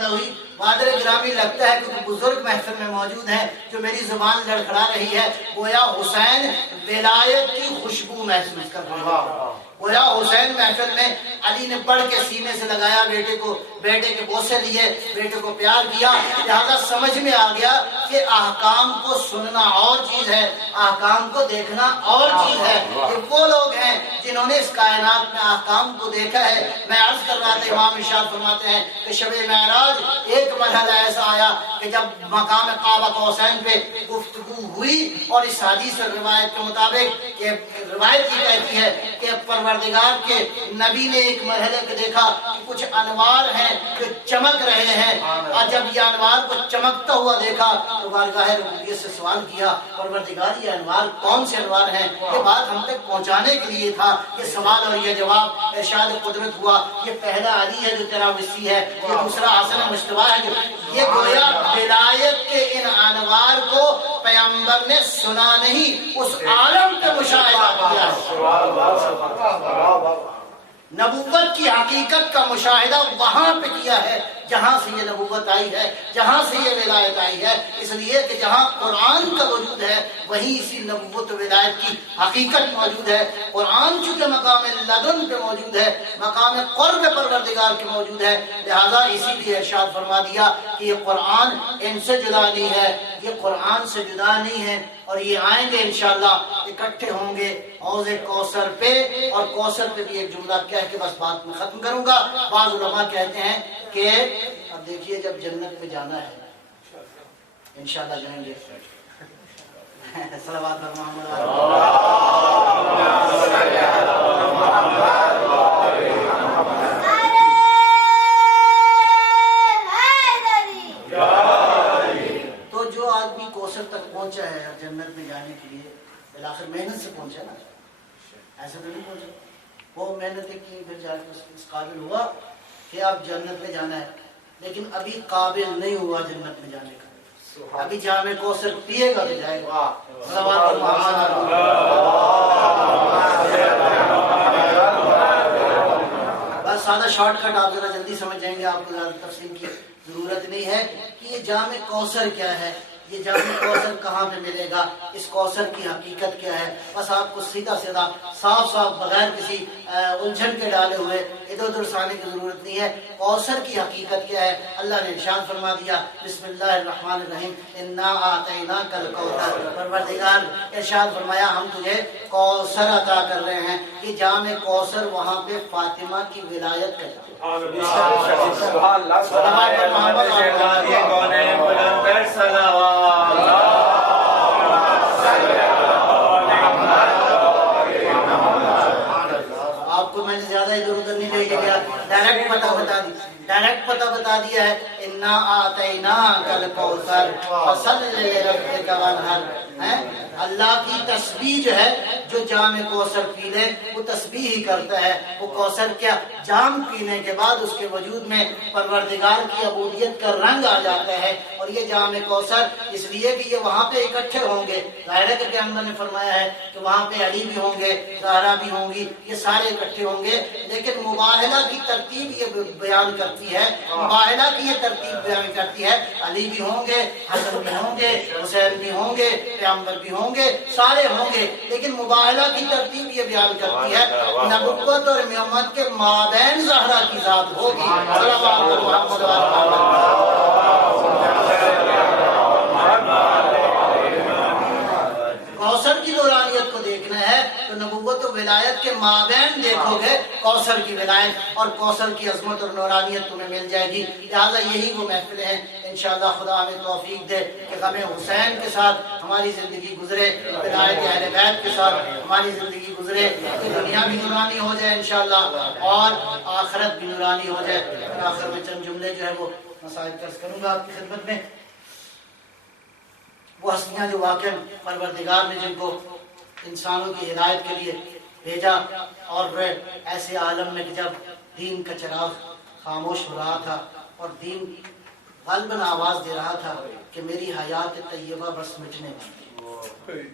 ہوئی. مادر گرامی لگتا ہے کہ بزرگ محفل میں موجود ہیں جو میری زبان لڑکھڑا رہی ہے، گویا حسین ولایت کی خوشبو محسوس کر رہا ہے. گویا حسین محفل میں علی نے بڑھ کے سینے سے لگایا بیٹے کو، بیٹے کے بوسے لیے، بیٹے کو پیار کیا، لہذا سمجھ میں آ گیا کہ احکام کو سننا اور چیز ہے، احکام کو دیکھنا اور چیز ہے۔ یہ وہ لوگ ہیں جنہوں نے اس کائنات میں احکام کو دیکھا ہے۔ میں عرض کر رہا تھا، امام ارشاد فرماتے ہیں کہ شب معراج ایک مرحلہ ایسا آیا کہ جب مقام قاب قوسین پہ گفتگو ہوئی، اور اس حدیث اور روایت کے مطابق کہ روایت یہ کہتی ہے کہ پروردگار کے نبی نے ایک مرحلے کو دیکھا کہ کچھ انوار ہیں جو چمک رہے ہیں، اور جب یہ انوار کو چمکتا ہوا دیکھا تو بارگاہ ربوبیت سے سوال کیا، پروردگار یہ انوار کون سے انوار ہیں؟ یہ بات ہم تک پہنچانے کے لیے تھا، یہ سوال اور یہ جواب ارشاد قدرت ہوا۔ یہ پہلا علی ہے جو تیرا وصی ہے، یہ دوسرا حسن مجتبیٰ ہے جو یہ گویا ولایت کے ان انوار کو پیغمبر نے سنا نہیں، اس عالم پہ مشاہدہ کیا ہے۔ نبوت کی حقیقت کا مشاہدہ وہاں پہ کیا ہے جہاں سے یہ نبوت آئی ہے، جہاں سے یہ ولایت آئی ہے، اس لیے کہ جہاں قرآن کا وجود ہے وہیں اسی نبوت و ولایت کی حقیقت موجود ہے۔ قرآن چونکہ مقام لدن پہ موجود ہے، مقام قرب پروردگار کے موجود ہے، لہذا اسی لیے ارشاد فرما دیا کہ یہ قرآن ان سے جدا نہیں ہے، یہ قرآن سے جدا نہیں ہے، اور یہ آئیں گے انشاءاللہ، اکٹھے ہوں گے حوض کوثر پہ، اور کوثر پہ بھی ایک جملہ کہہ کے بس بات میں ختم کروں گا۔ بعض علماء کہتے ہیں کہ اب دیکھیے جب جنت میں جانا ہے انشاءاللہ جائیں گے، صلوات پر محمد تو جو آدمی کوثر تک پہنچا ہے جنت میں جانے کے لیے بالآخر محنت سے پہنچا نا، ایسے تو نہیں پہنچا، وہ محنت کی پھر جا کے اس قابل ہوا کہ اب جنت میں جانا ہے، لیکن ابھی قابل نہیں ہوا جنت میں جانے کا، ابھی جامع کوثر پیے گا تو جائے گا۔ بس سادہ شارٹ کٹ آپ ذرا جلدی سمجھ جائیں گے، آپ کو زیادہ تفصیل کی ضرورت نہیں ہے کہ یہ جامع کوثر کیا ہے، یہ جامع کوثر کہاں پہ ملے گا، اس کوثر کی حقیقت کیا ہے، بس آپ کو سیدھا سیدھا صاف صاف بغیر کسی الجھن کے ڈالے ہوئے ادھر ادھر سانے کی ضرورت نہیں ہے۔ کوثر کی حقیقت کیا ہے؟ اللہ نے ارشاد فرما دیا، بسم اللہ الرحمن الرحیم، انا اعطیناک الکوثر، پروردگار ارشاد فرمایا ہم تجھے کوثر عطا کر رہے ہیں۔ یہ جامع کوثر وہاں پہ فاطمہ کی ولایت کا جام، آپ کو میں نے زیادہ ادھر ادھر نہیں لے کے گیا، ڈائریکٹ پتہ بتا دیا ہے، انا اعطیناک الکوثر فصل لربک وانحر۔ اللہ کی تسبیح جو ہے، جو جام کوثر پی لے وہ تسبیح ہی کرتا ہے۔ وہ کوثر کیا، جام پینے کے بعد اس کے وجود میں پروردگار کی عبودیت کا رنگ آ جاتا ہے، اور یہ جام کوثر اس لیے کہ یہ وہاں پہ اکٹھے ہوں گے، ظاہر ہے کہ پیغمبر نے فرمایا ہے کہ وہاں پہ علی بھی ہوں گے، زہرا بھی ہوں گی، یہ سارے اکٹھے ہوں گے، لیکن مباہلہ کی ترتیب یہ بیان کرتی ہے، مباہلہ کی یہ ترتیب بیان کرتی ہے، علی بھی ہوں گے، حسن بھی ہوں گے، حسین بھی ہوں گے، پیغمبر بھی ہوں گے، سارے ہوں گے، لیکن مباہلہ کی ترتیب یہ بیان کرتی ہے نبوت اور محمد کے مابین زہرا کی ذات ہوگی۔ کوثر کی نورانیت کو دیکھنا ہے تو نبوت و ولایت کے مابین دیکھو گے کوثر کی ولایت اور کوثر کی عظمت اور نورانیت تمہیں مل جائے گی۔ لہٰذا یہی وہ محفلیں ہیں، انشاءاللہ خدا ہمیں توفیق دے کہ غم حسین کے ساتھ ہماری زندگی گزرے، ولایت اہل بیت کے ساتھ ہماری زندگی گزرے، کہ دنیا بھی نورانی ہو جائے انشاءاللہ اور آخرت بھی نورانی ہو جائے۔ آخر میں چند جملے جو ہے وہ مسائل عرض کروں گا آپ کی خدمت میں۔ وہ ہستیاں جو واقع پروردگار نے جن کو انسانوں کی ہدایت کے لیے بھیجا، اور وہ ایسے عالم میں کہ جب دین کا چراغ خاموش ہو رہا تھا اور دین غالباً آواز دے رہا تھا کہ میری حیات طیبہ بس مٹنے والی ہے۔